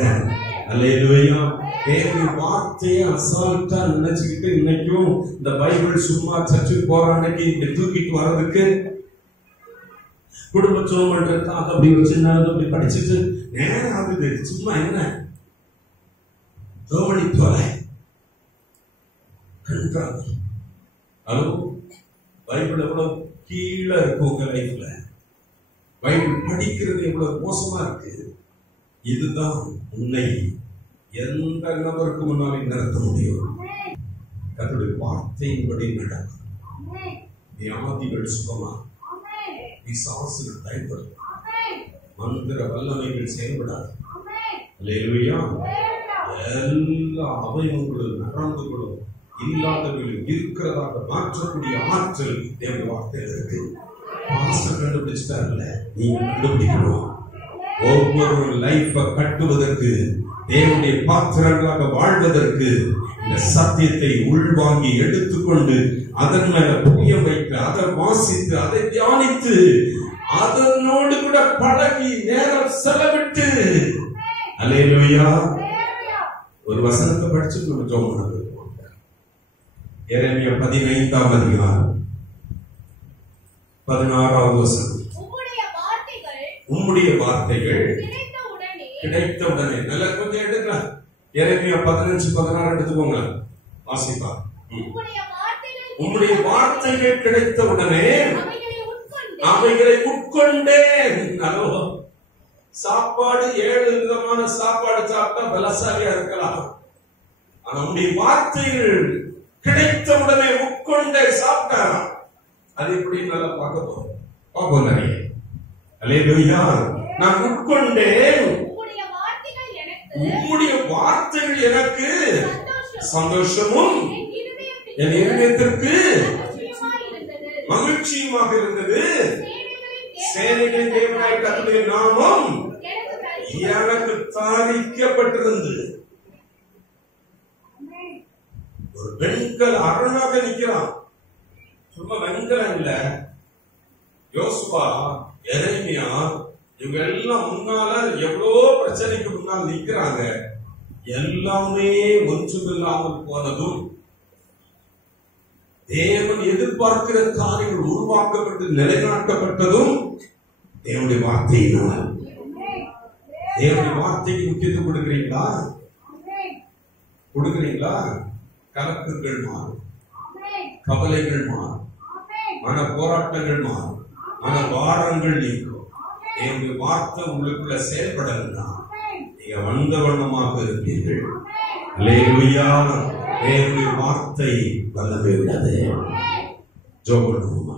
அல்லேலூயா. தேவனுடைய வார்த்தையை அசால்ட்டா நினைச்சுக்கிட்டு இன்னைக்கும் இந்த பைபிள் சும்மா சர்ச்சுக்கு போற அன்னைக்கு இப்படி தூக்கிட்டு வர்றதுக்கு, குடும்ப சோம் பண்றதுக்காக அப்படி வச்சு அப்படி படிச்சுட்டு நேரம் ஆகுது. சும்மா என்ன சோமணி தொலை கண்காணி. ஹலோ, பைபிள் எவ்வளவு கீழே இருக்கு உங்க லைஃப்ல. பைபிள் படிக்கிறது எவ்வளவு மோசமா இருக்கு. இதுதான் உன்னை எந்த நபருக்கு முன்னாலே நிறுத்த முடியும். கர்த்தருடைய வார்த்தையின்படி நடக்கும். வியாதிகள் சுகமா, பிசாசுகள் பயன்படும், மந்திர வல்லமைகள் செயல்படாது. அல்லேலூயா. எல்லா அவயவங்களும் நரம்புகளும் இல்லாதவர்களும் இருக்கிறதாக மாற்றக்கூடிய ஆற்றல் தேவ வார்த்தையில் இருக்கு. பாஸ்டர் கண்டுபிடிச்சிட்டார்ல, நீங்க கண்டுபிடிக்கணும். ஒவ்வொரு லைஃப கட்டுவதற்கு, தேவனுடைய பாத்திரங்களாக வாழ்வதற்கு இந்த சத்தியத்தை உள்வாங்கி எடுத்துக்கொண்டு அதன் மேல புரிய வைக்க, அதை வாசித்து, அதை தியானித்து, அதனோடு கூட பழகி நேரம் செலவிட்டு, அல்லேலூயா, ஒரு வசனத்தை படிச்சு நம்ம ஜெபம் பண்ணுவோம். எரேமியா 15ஆம் அதிகாரம் 16ஆவது வசனம். உம்முடைய வார்த்தைகள் கிடைத்தவுடனே. நல்ல கொஞ்சம் எடுக்கலாம். எரேமியா 15-16 எடுத்துக்கோங்க, வாசிப்பா. உம்முடைய வார்த்தைகள் கிடைத்தவுடனே அவைகளை உட்கொண்டேன். சாப்பாடு 7 விதமான சாப்பாடு சாப்பிட்டா பலசாலியா இருக்கலாம். ஆனா உம்முடைய வார்த்தைகள் கிடைத்தவுடனே உட்கொண்டே சாப்பிட்டாராம். அது எப்படி நல்லா பார்ப்போம் நிறைய. அல்லேலூயா. நான் உட்கொண்டேன், உம்முடைய வார்த்தைகள் எனக்கு சந்தோஷமும் என் இதயத்திற்கு மகிழ்ச்சியுமாக இருந்தது. சேனைகளின் தேவனாய கர்த்தருடைய நாமம் எனக்கு தாரிக்கப்பட்டிருந்தது. ஒரு வெண்கல அரணாக நிற்கிறான். சும்மா வெண்கலம் இல்ல. யோசுவா, எரேமியா இவங்க எல்லாம் முன்னால எவ்வளோ பிரச்சனைக்கு முன்னால் நிற்கிறாங்க. எல்லாமே ஒன்றுமில்லாமல் போனதும், தேவன் எதிர்பார்க்கிற காரியங்கள் உருவாக்கப்பட்டு நிலைநாட்டப்பட்டதும் தேவனுடைய வார்த்தையினால். தேவனுடைய வார்த்தைக்கு முக்கியத்துவம் கொடுக்கிறீங்களா? கொடுக்கிறீங்களா? கலக்கங்கள் மாறும், கவலைகள் மாறும், மன போராட்டங்கள் மாறும், மன பாரங்கள் நீக்கும். தேவனுடைய வார்த்தை உங்களுக்குள்ள செயல்படலன்னா நீங்க வந்த வண்ணமாக இருப்பீர்கள். அல்லேலூயா. தேவனுடைய வார்த்தை வல்லமை உள்ளது. ஜெபம் பண்ணுவோமா?